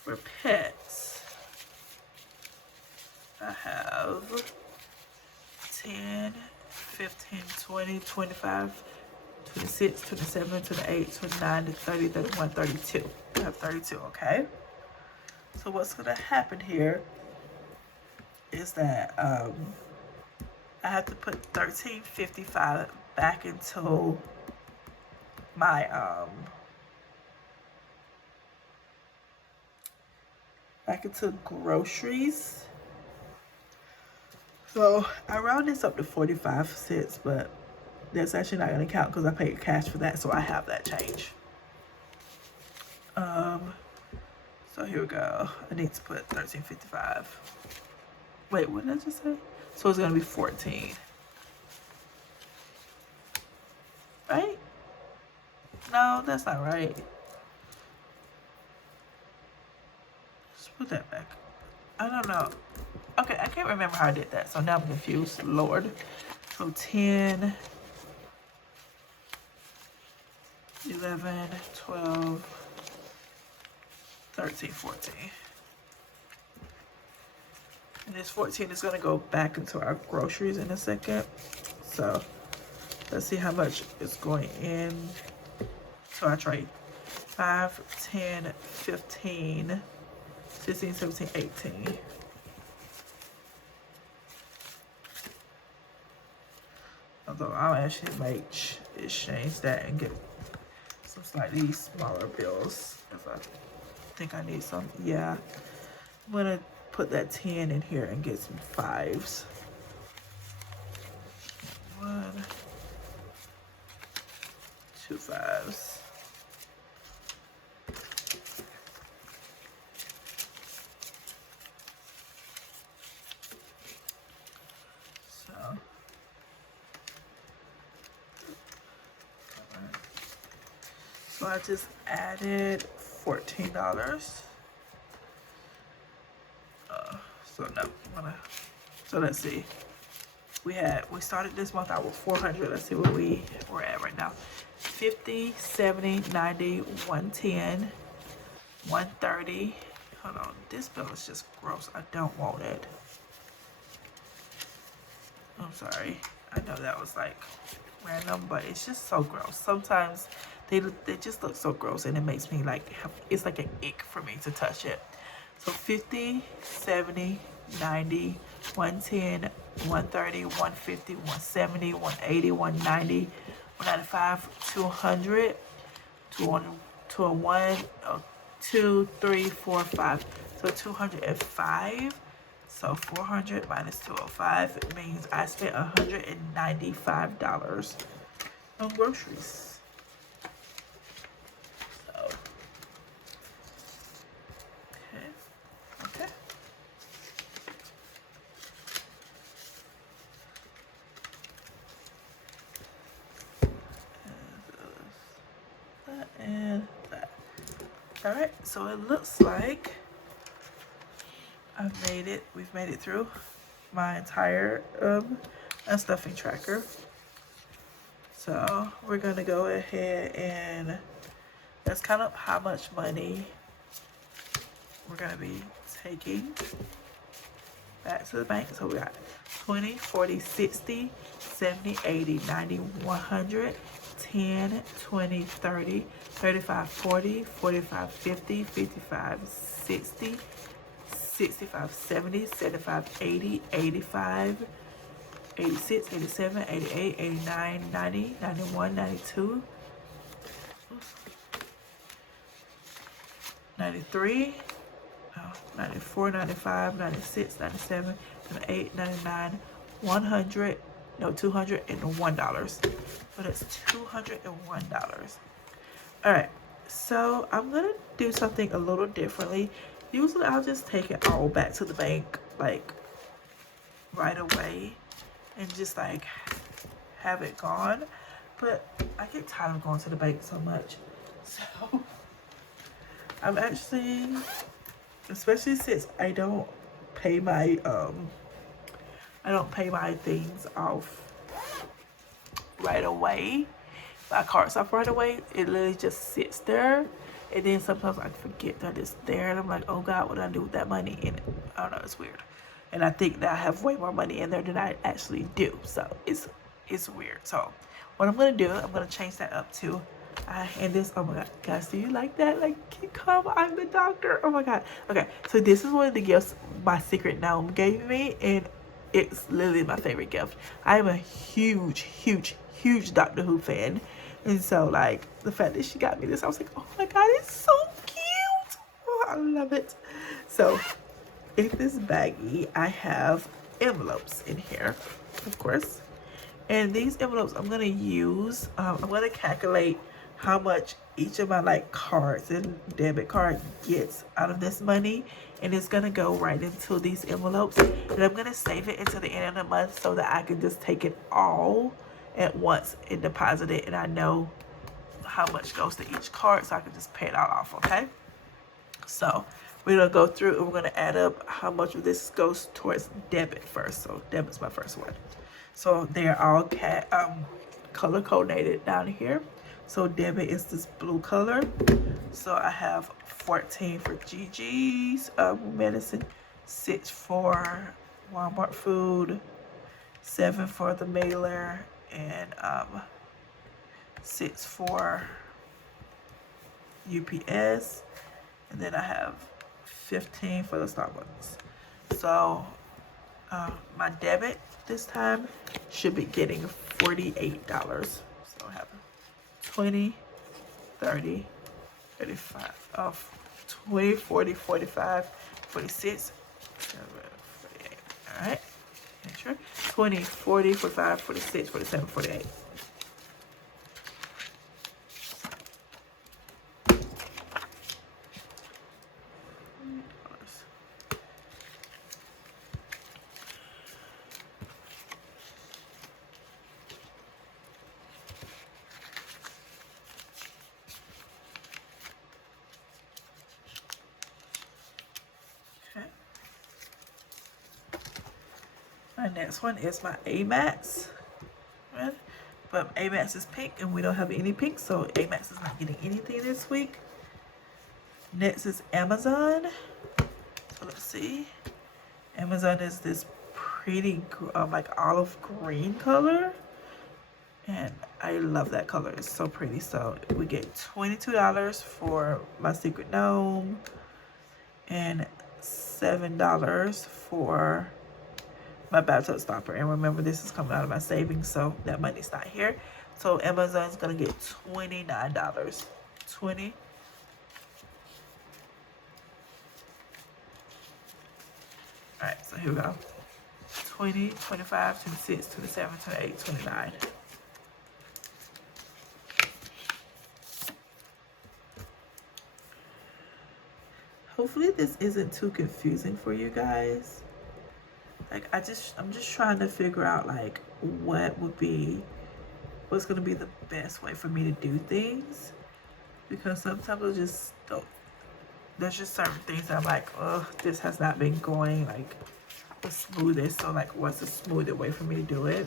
for pets, I have 10, 15, 20, 25, 26, 27, 28, 29, 30, 31, 32. I have 32, okay? So what's going to happen here is that I have to put $13.55 back into my back into groceries. So I round this up to 45 cents, but that's actually not going to count because I paid cash for that, so I have that change. So here we go. I need to put $13.55. Wait, what did I just say? So it's going to be 14. Right? No, that's not right. Let's put that back. I don't know. Okay, I can't remember how I did that, so now I'm confused. Lord. So 10, 11, 12, 13, 14. And this 14 is going to go back into our groceries in a second. So let's see how much is going in to our tray. 5, 10, 15, 16, 17, 18. Although I'll actually exchange that and get some slightly smaller bills if I think I need some. Yeah, I'm gonna put that 10 in here and get some 5s. 1, 2 5s. So I just added $14. So let's see. We started this month out with 400. Let's see where we're at right now. 50, 70, 90, 110, 130. Hold on, this bill is just gross. I don't want it. I'm sorry. I know that was like random, but it's just so gross. Sometimes they just look so gross, and it makes me like it's like an ick for me to touch it. So 50, 70, 90, 110, 130, 150, 170, 180, 190, 195, 200, 2, 3, 4, 5. So 205. So 400 minus 205 means I spent $195 on groceries. So, okay. And that. All right, so it looks like we've made it through my entire stuffing tracker. So we're gonna go ahead and that's kind of how much money we're gonna be taking back to the bank. So we got 20, 40, 60, 70, 80, 90, 100, 10, 20, 30, 35, 40, 45, 50, 55, 60, 65, 70, 75, 80, 85, 86, 87, 88, 89, 90, 91, 92, 93, 94, 95, 96, 97, 98, 99, 100, no, $201. So that's $201. All right, so I'm gonna do something a little differently. Usually I'll just take it all back to the bank like right away and just like have it gone, but I get tired of going to the bank so much. So I'm actually, especially since I don't pay my things off right away, my cards off right away, it literally just sits there. And then sometimes I forget that it's there, and I'm like, oh God, what do I do with that money in it? I don't know, it's weird. And I think that I have way more money in there than I actually do. So it's weird. So what I'm gonna do, I'm gonna change that up to and this, oh my God, guys, do you like that? Like, come, I'm the doctor. Oh my God. Okay, so this is one of the gifts my secret gnome gave me, and it's literally my favorite gift. I am a huge Doctor Who fan. And so, like, the fact that she got me this, I was like, oh my God, it's so cute. Oh, I love it. So, in this baggie, I have envelopes in here, of course. And these envelopes I'm going to use, I'm going to calculate how much each of my, like, cards and debit card gets out of this money. And it's going to go right into these envelopes. And I'm going to save it until the end of the month so that I can just take it all at once and deposit it, and I know how much goes to each card, so I can just pay it all off. Okay, so we're gonna go through and we're gonna add up how much of this goes towards debit first. So debit's my first one. So they're all color coordinated down here. So debit is this blue color. So I have 14 for Gigi's medicine, 6 for Walmart food, 7 for the mailer, and 6 for UPS, and then I have 15 for the Starbucks. So my debit this time should be getting $48. So I have 20, 30, 35, 20, 40, 45, 46, 48. All right. Sure. 20, 40, 45, 46, 47, 48. My next one is my Amex. Right? But Amex is pink and we don't have any pink, so Amex is not getting anything this week. Next is Amazon. So let's see. Amazon is this pretty like olive green color. And I love that color. It's so pretty. So we get $22 for my Secret Gnome and $7 for my bathtub stopper. And remember, this is coming out of my savings, so that money's not here. So Amazon's gonna get $29. 20. All right, so here we go. 20, 25, 26, 27, 28, 29. Hopefully this isn't too confusing for you guys. Like I'm just trying to figure out like what's gonna be the best way for me to do things, because sometimes I just don't. There's just certain things that I'm like, oh, this has not been going like the smoothest. So like, what's the smoother way for me to do it?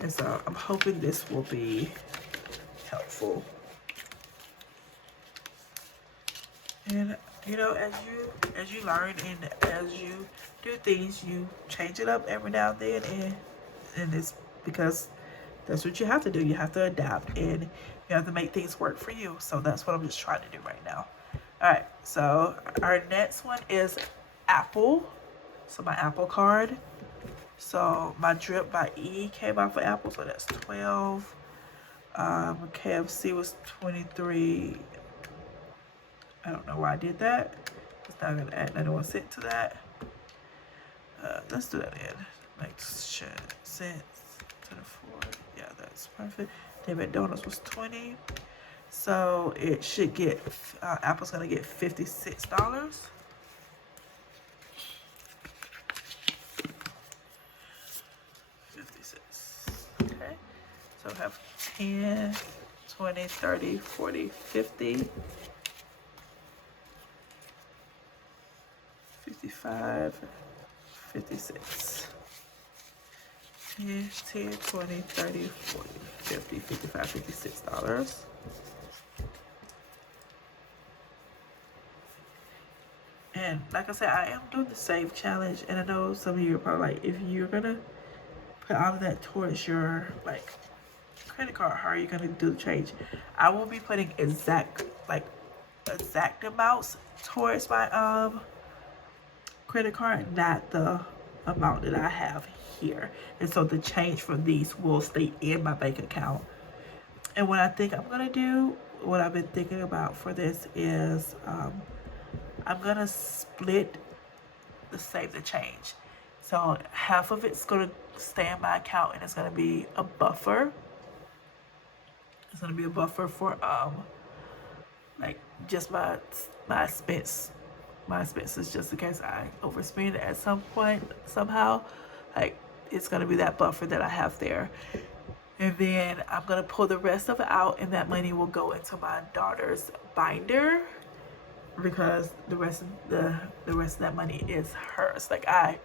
And so I'm hoping this will be helpful. And you know, as you learn and as you do things, you change it up every now and then, and it's because that's what you have to do. You have to adapt and you have to make things work for you. So that's what I'm just trying to do right now. All right, so our next one is Apple. So my Apple card. So my Drip by E came out for Apple, so that's 12. KFC was 23. I don't know why I did that. It's not gonna add another 1 cent to that. Let's do that again. Makes sense. 24. Yeah, that's perfect. Then McDonald's was 20. So it should get, Apple's gonna get $56. Okay. So we have 10, 20, 30, 40, 50. 55, 56. 10, 20, 30, 40, 50, 55, $56. And like I said, I am doing the save challenge, and I know some of you are probably like, if you're gonna put all of that towards your like credit card, how are you gonna do the change? I will be putting exact amounts towards my credit card, not the amount that I have here. And so the change from these will stay in my bank account. And what I think I'm gonna do, what I've been thinking about for this is I'm gonna split the save the change. So half of it's gonna stay in my account and it's gonna be a buffer. It's gonna be a buffer for like just my expenses, just in case I overspend at some point somehow. Like it's gonna be that buffer that I have there. And then I'm gonna pull the rest of it out, and that money will go into my daughter's binder, because the rest of that money is hers. Like I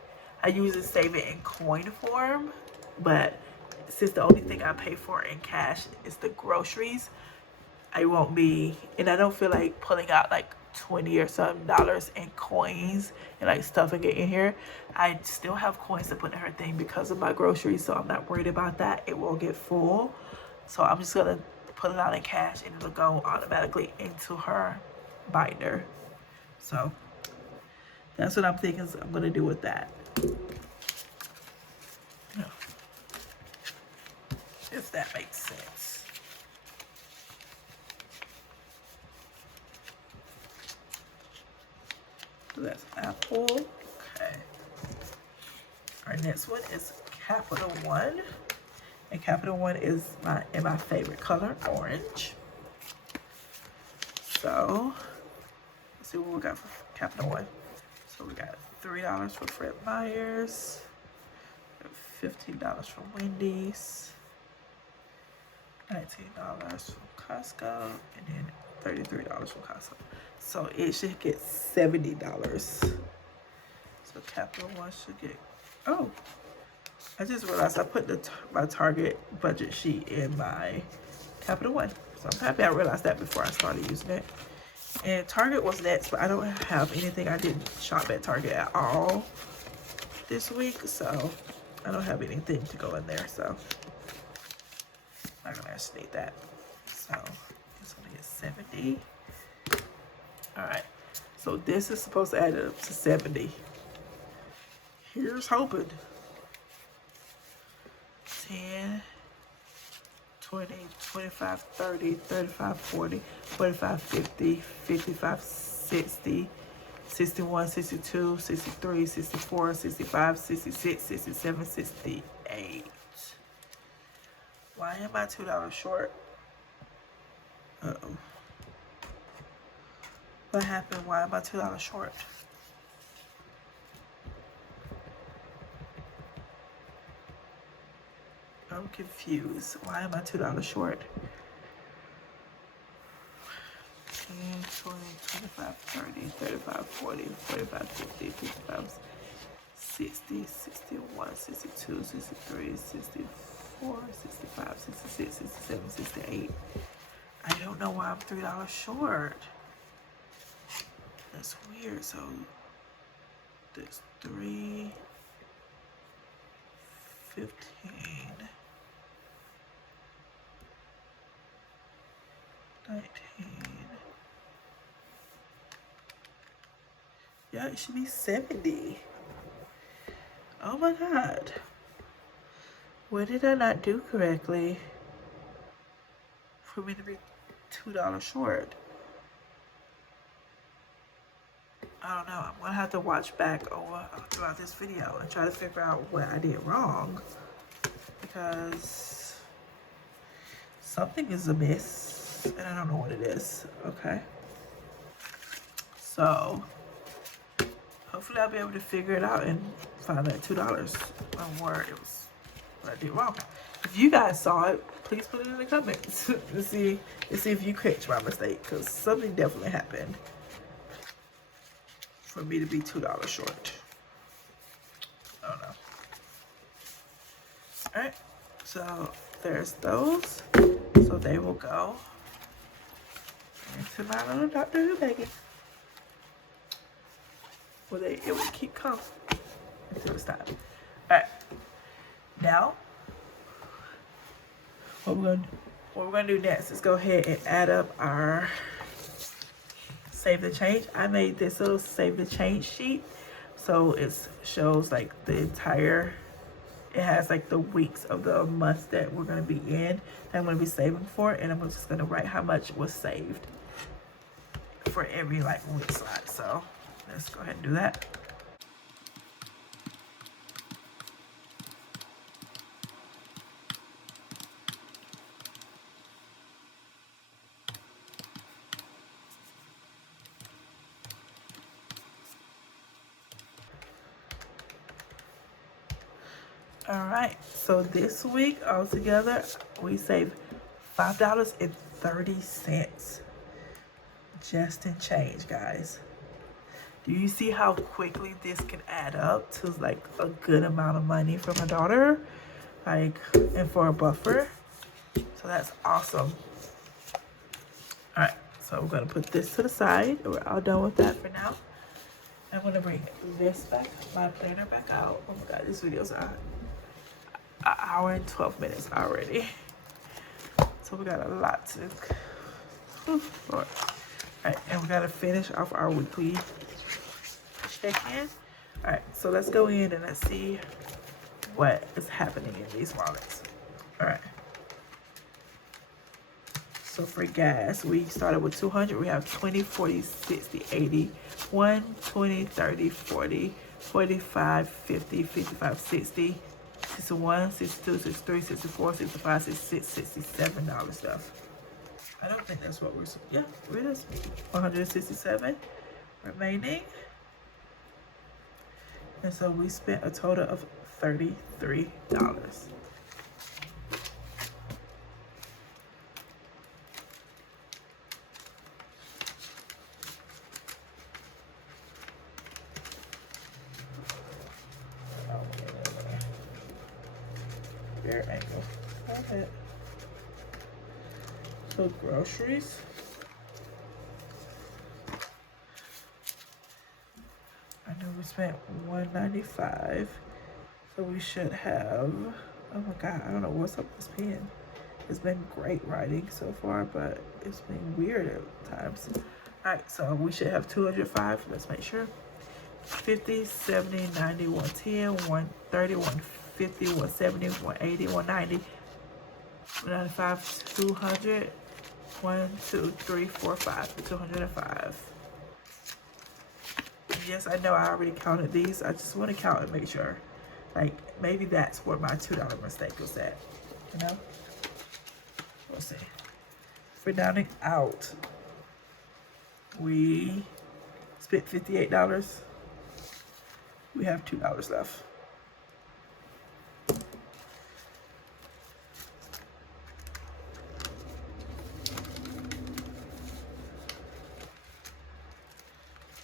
usually save it in coin form, but since the only thing I pay for in cash is the groceries, I won't be, and I don't feel like pulling out like $20 or something in coins and like stuffing it in here. I still have coins to put in her thing because of my groceries, so I'm not worried about that. It won't get full. So I'm just gonna put it out in cash and it'll go automatically into her binder. So that's what I'm thinking I'm gonna do with that. If that makes sense. So that's Apple. Okay. Our next one is Capital One. And Capital One is my favorite color, orange. So let's see what we got for Capital One. So we got $3 for Fred Meyers, $15 from Wendy's, $19 from Costco, and then $33 from Costco. So it should get $70. So Capital One should get, oh, I just realized I put my Target budget sheet in my Capital One. So I'm happy I realized that before I started using it. And Target was next, but I don't have anything. I didn't shop at Target at all this week, so I don't have anything to go in there, so I'm not gonna estimate that. So it's gonna get 70. All right, so this is supposed to add up to 70. Here's hoping. 10, 20, 25, 30, 35, 40, 45, 50, 55, 60, 61, 62, 63, 64, 65, 66, 67, 68. Why am I $2 short? Uh-oh. What happened? Why am I $2 short? I'm confused. Why am I $2 short? 10, 20, 25, 30, 35, 40, 45, 50, 55, 60, 61, 62, 63, 64, 65, 66, 67, 68. I don't know why I'm $3 short. That's weird. So there's 3, 15, 19. Yeah, it should be 70. Oh my God. What did I not do correctly for me to be $2 short? I don't know. I'm gonna have to watch back over throughout this video and try to figure out what I did wrong, because something is amiss and I don't know what it is. Okay. So hopefully I'll be able to figure it out and find that $2 on where it was what I did wrong. If you guys saw it, please put it in the comments to see if you catch my mistake, because something definitely happened for me to be $2 short. I don't know. All right, so there's those. So they will go into my little Dr. Who baggie. Well, it will keep coming until it's time. All right, now what we're gonna do next is go ahead and add up our save the change. I made this little save the change sheet, so it shows like the entire, it has like the weeks of the months that we're gonna be in, that I'm gonna be saving for, and I'm just gonna write how much was saved for every like week slot. So let's go ahead and do that. All right, so this week altogether we saved $5.30 just in change, guys. Do you see how quickly this can add up to like a good amount of money for my daughter, like, and for a buffer? So that's awesome. All right, so we're gonna put this to the side. We're all done with that for now. I'm gonna bring this back, my planner back out. Oh my God, this video's an hour and 12 minutes already. So we got a lot to, Lord. All right, and we gotta finish off our weekly check-in. All right, so let's go in and let's see what is happening in these wallets. All right. So for gas, we started with 200. We have 20, 40, 60, 80, 1, 20, 30, 40, 45, 50, 55, 60, 61, 62, 63, 64, 65, 66, $67 stuff. I don't think that's what we're, yeah, it is. 167 remaining. And so we spent a total of $33. Fair angle. Got it. So groceries. I know we spent $195, so we should have. Oh my god, I don't know what's up with this pen. It's been great writing so far, but it's been weird at times. All right, so we should have 205. Let's make sure. 50, 70, 90, 110, 130, 150, 170, 180, 190, 195, 200. 1, 2, 3, 4, 5. 205. Yes, I know I already counted these. I just want to count and make sure. Like, maybe that's where my $2 mistake was at. You know? We'll see. For dining out, we spent $58. We have $2 left.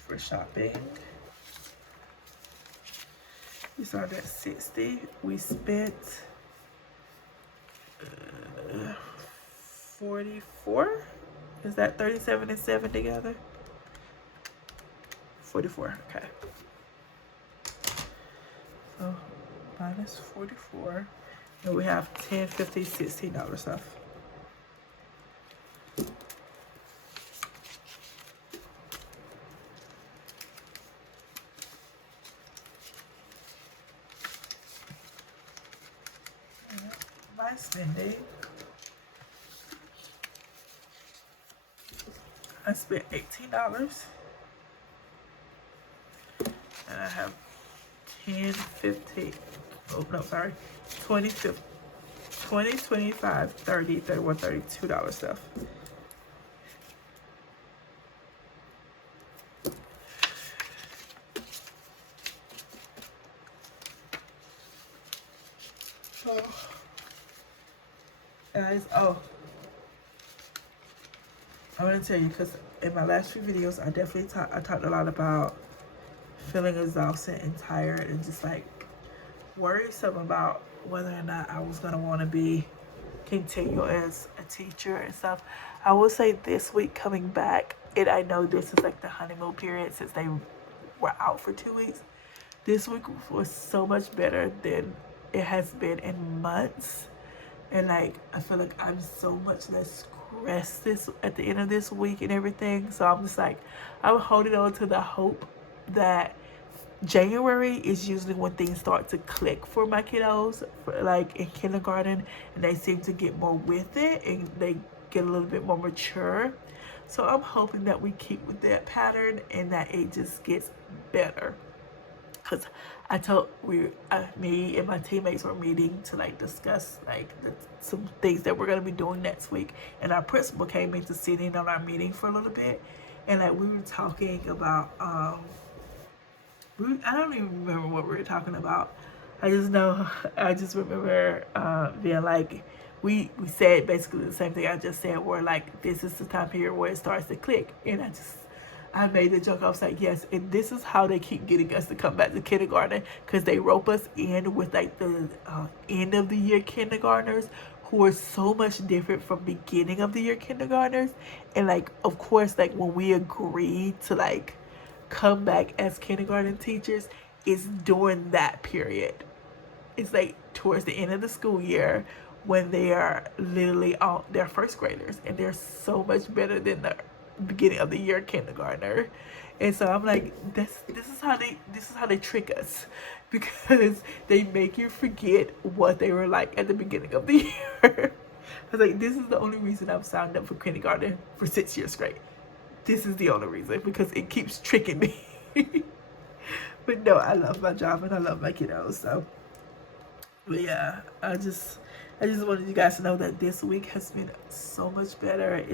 For shopping, we started at 60. We spent 44. Is that 37 and 7 together? 44. Okay. So minus 44, and we have $10, $50, $16 left. My spending, I spent $18, and I have 10, 15, oh no, sorry, 20, 25, 30, 31, $32 left. So, guys, oh, I want to tell you, because in my last few videos, I definitely talked a lot about feeling exhausted and tired and just like worrisome about whether or not I was gonna want to continue as a teacher and stuff. I will say this week coming back, and I know this is like the honeymoon period since they were out for 2 weeks. This week was so much better than it has been in months, and like I feel like I'm so much less stressed this at the end of this week and everything. So I'm just like, I'm holding on to the hope that January is usually when things start to click for my kiddos, like in kindergarten, and they seem to get more with it and they get a little bit more mature. So I'm hoping that we keep with that pattern and that it just gets better. Because I told me and my teammates were meeting to like discuss like some things that we're going to be doing next week, and our principal came in to sit in on our meeting for a little bit, and like we were talking about I don't even remember what we were talking about. I just remember being like, we said basically the same thing I just said, where like this is the time period where it starts to click. And I made the joke. I was like, yes, and this is how they keep getting us to come back to kindergarten, because they rope us in with like the end of the year kindergartners who are so much different from beginning of the year kindergartners. And like, of course, like when we agreed to like come back as kindergarten teachers, is during that period. It's like towards the end of the school year when they are literally all they're first graders, and they're so much better than the beginning of the year kindergartner. And so I'm like, this is how they trick us, because they make you forget what they were like at the beginning of the year. I was like, this is the only reason I've signed up for kindergarten for 6 years straight. This is the only reason, because it keeps tricking me. But no, I love my job and I love my kiddos. So, but yeah, I just wanted you guys to know that this week has been so much better.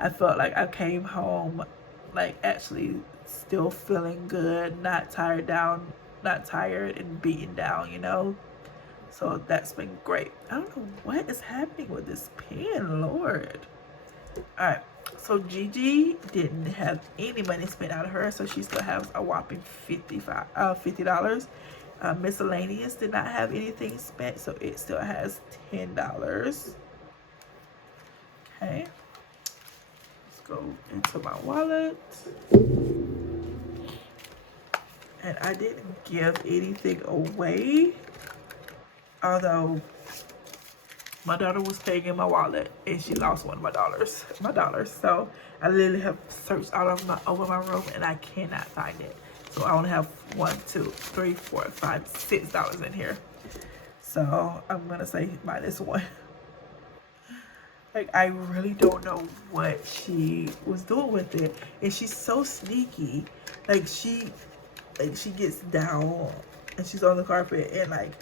I felt like I came home like actually still feeling good, not tired and beaten down, you know. So that's been great. I don't know what is happening with this pen, Lord. All right. So Gigi didn't have any money spent out of her, so she still has a whopping $50. Miscellaneous did not have anything spent, so it still has $10. Okay, let's go into my wallet. And I didn't give anything away, although my daughter was paying in my wallet and she lost one of my dollars. So I literally have searched all over my room and I cannot find it. So I only have $1, $2, $3, $4, $5, $6 in here. So I'm gonna say -1. Like, I really don't know what she was doing with it. And she's so sneaky. Like she gets down and she's on the carpet, and like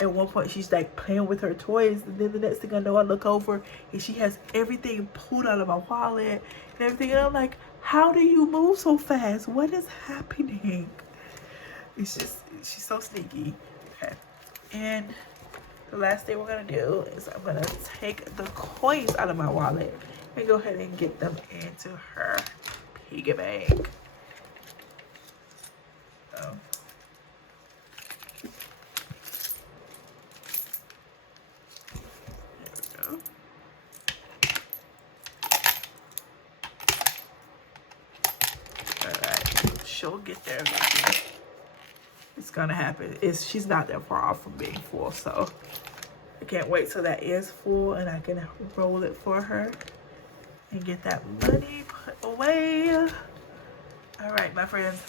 at one point she's like playing with her toys, and then the next thing I know I look over and she has everything pulled out of my wallet and everything, and I'm like, how do you move so fast? What is happening? It's just, she's so sneaky. Okay, and the last thing we're gonna do is I'm gonna take the coins out of my wallet and go ahead and get them into her piggy bank. So, there we go. Alright, she'll get there eventually. It's gonna happen. She's not that far off from being full, so I can't wait till that is full and I can roll it for her and get that money put away. All right, my friends,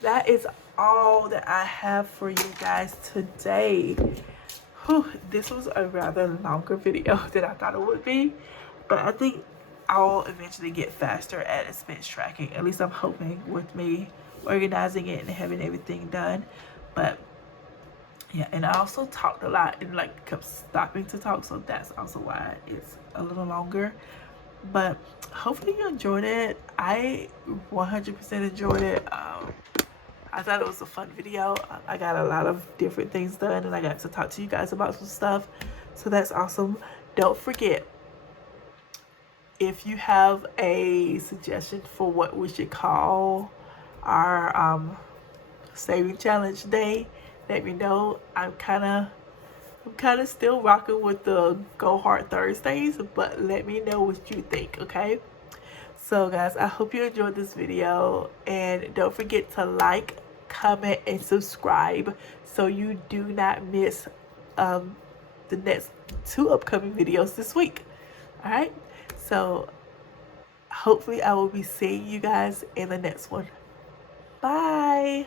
that is all that I have for you guys today. Whew, this was a rather longer video than I thought it would be, but I think I'll eventually get faster at expense tracking. At least I'm hoping, with me organizing it and having everything done. But yeah, and I also talked a lot and like kept stopping to talk, so that's also why it's a little longer. But hopefully you enjoyed it. I 100% enjoyed it. I thought it was a fun video. I got a lot of different things done and I got to talk to you guys about some stuff, so that's awesome. Don't forget, if you have a suggestion for what we should call our saving challenge day, let me know. I'm kind of still rocking with the Go Hard Thursdays, but let me know what you think, okay? So guys, I hope you enjoyed this video, and don't forget to like, comment, and subscribe so you do not miss the next 2 upcoming videos this week. All right, so hopefully I will be seeing you guys in the next one. Bye.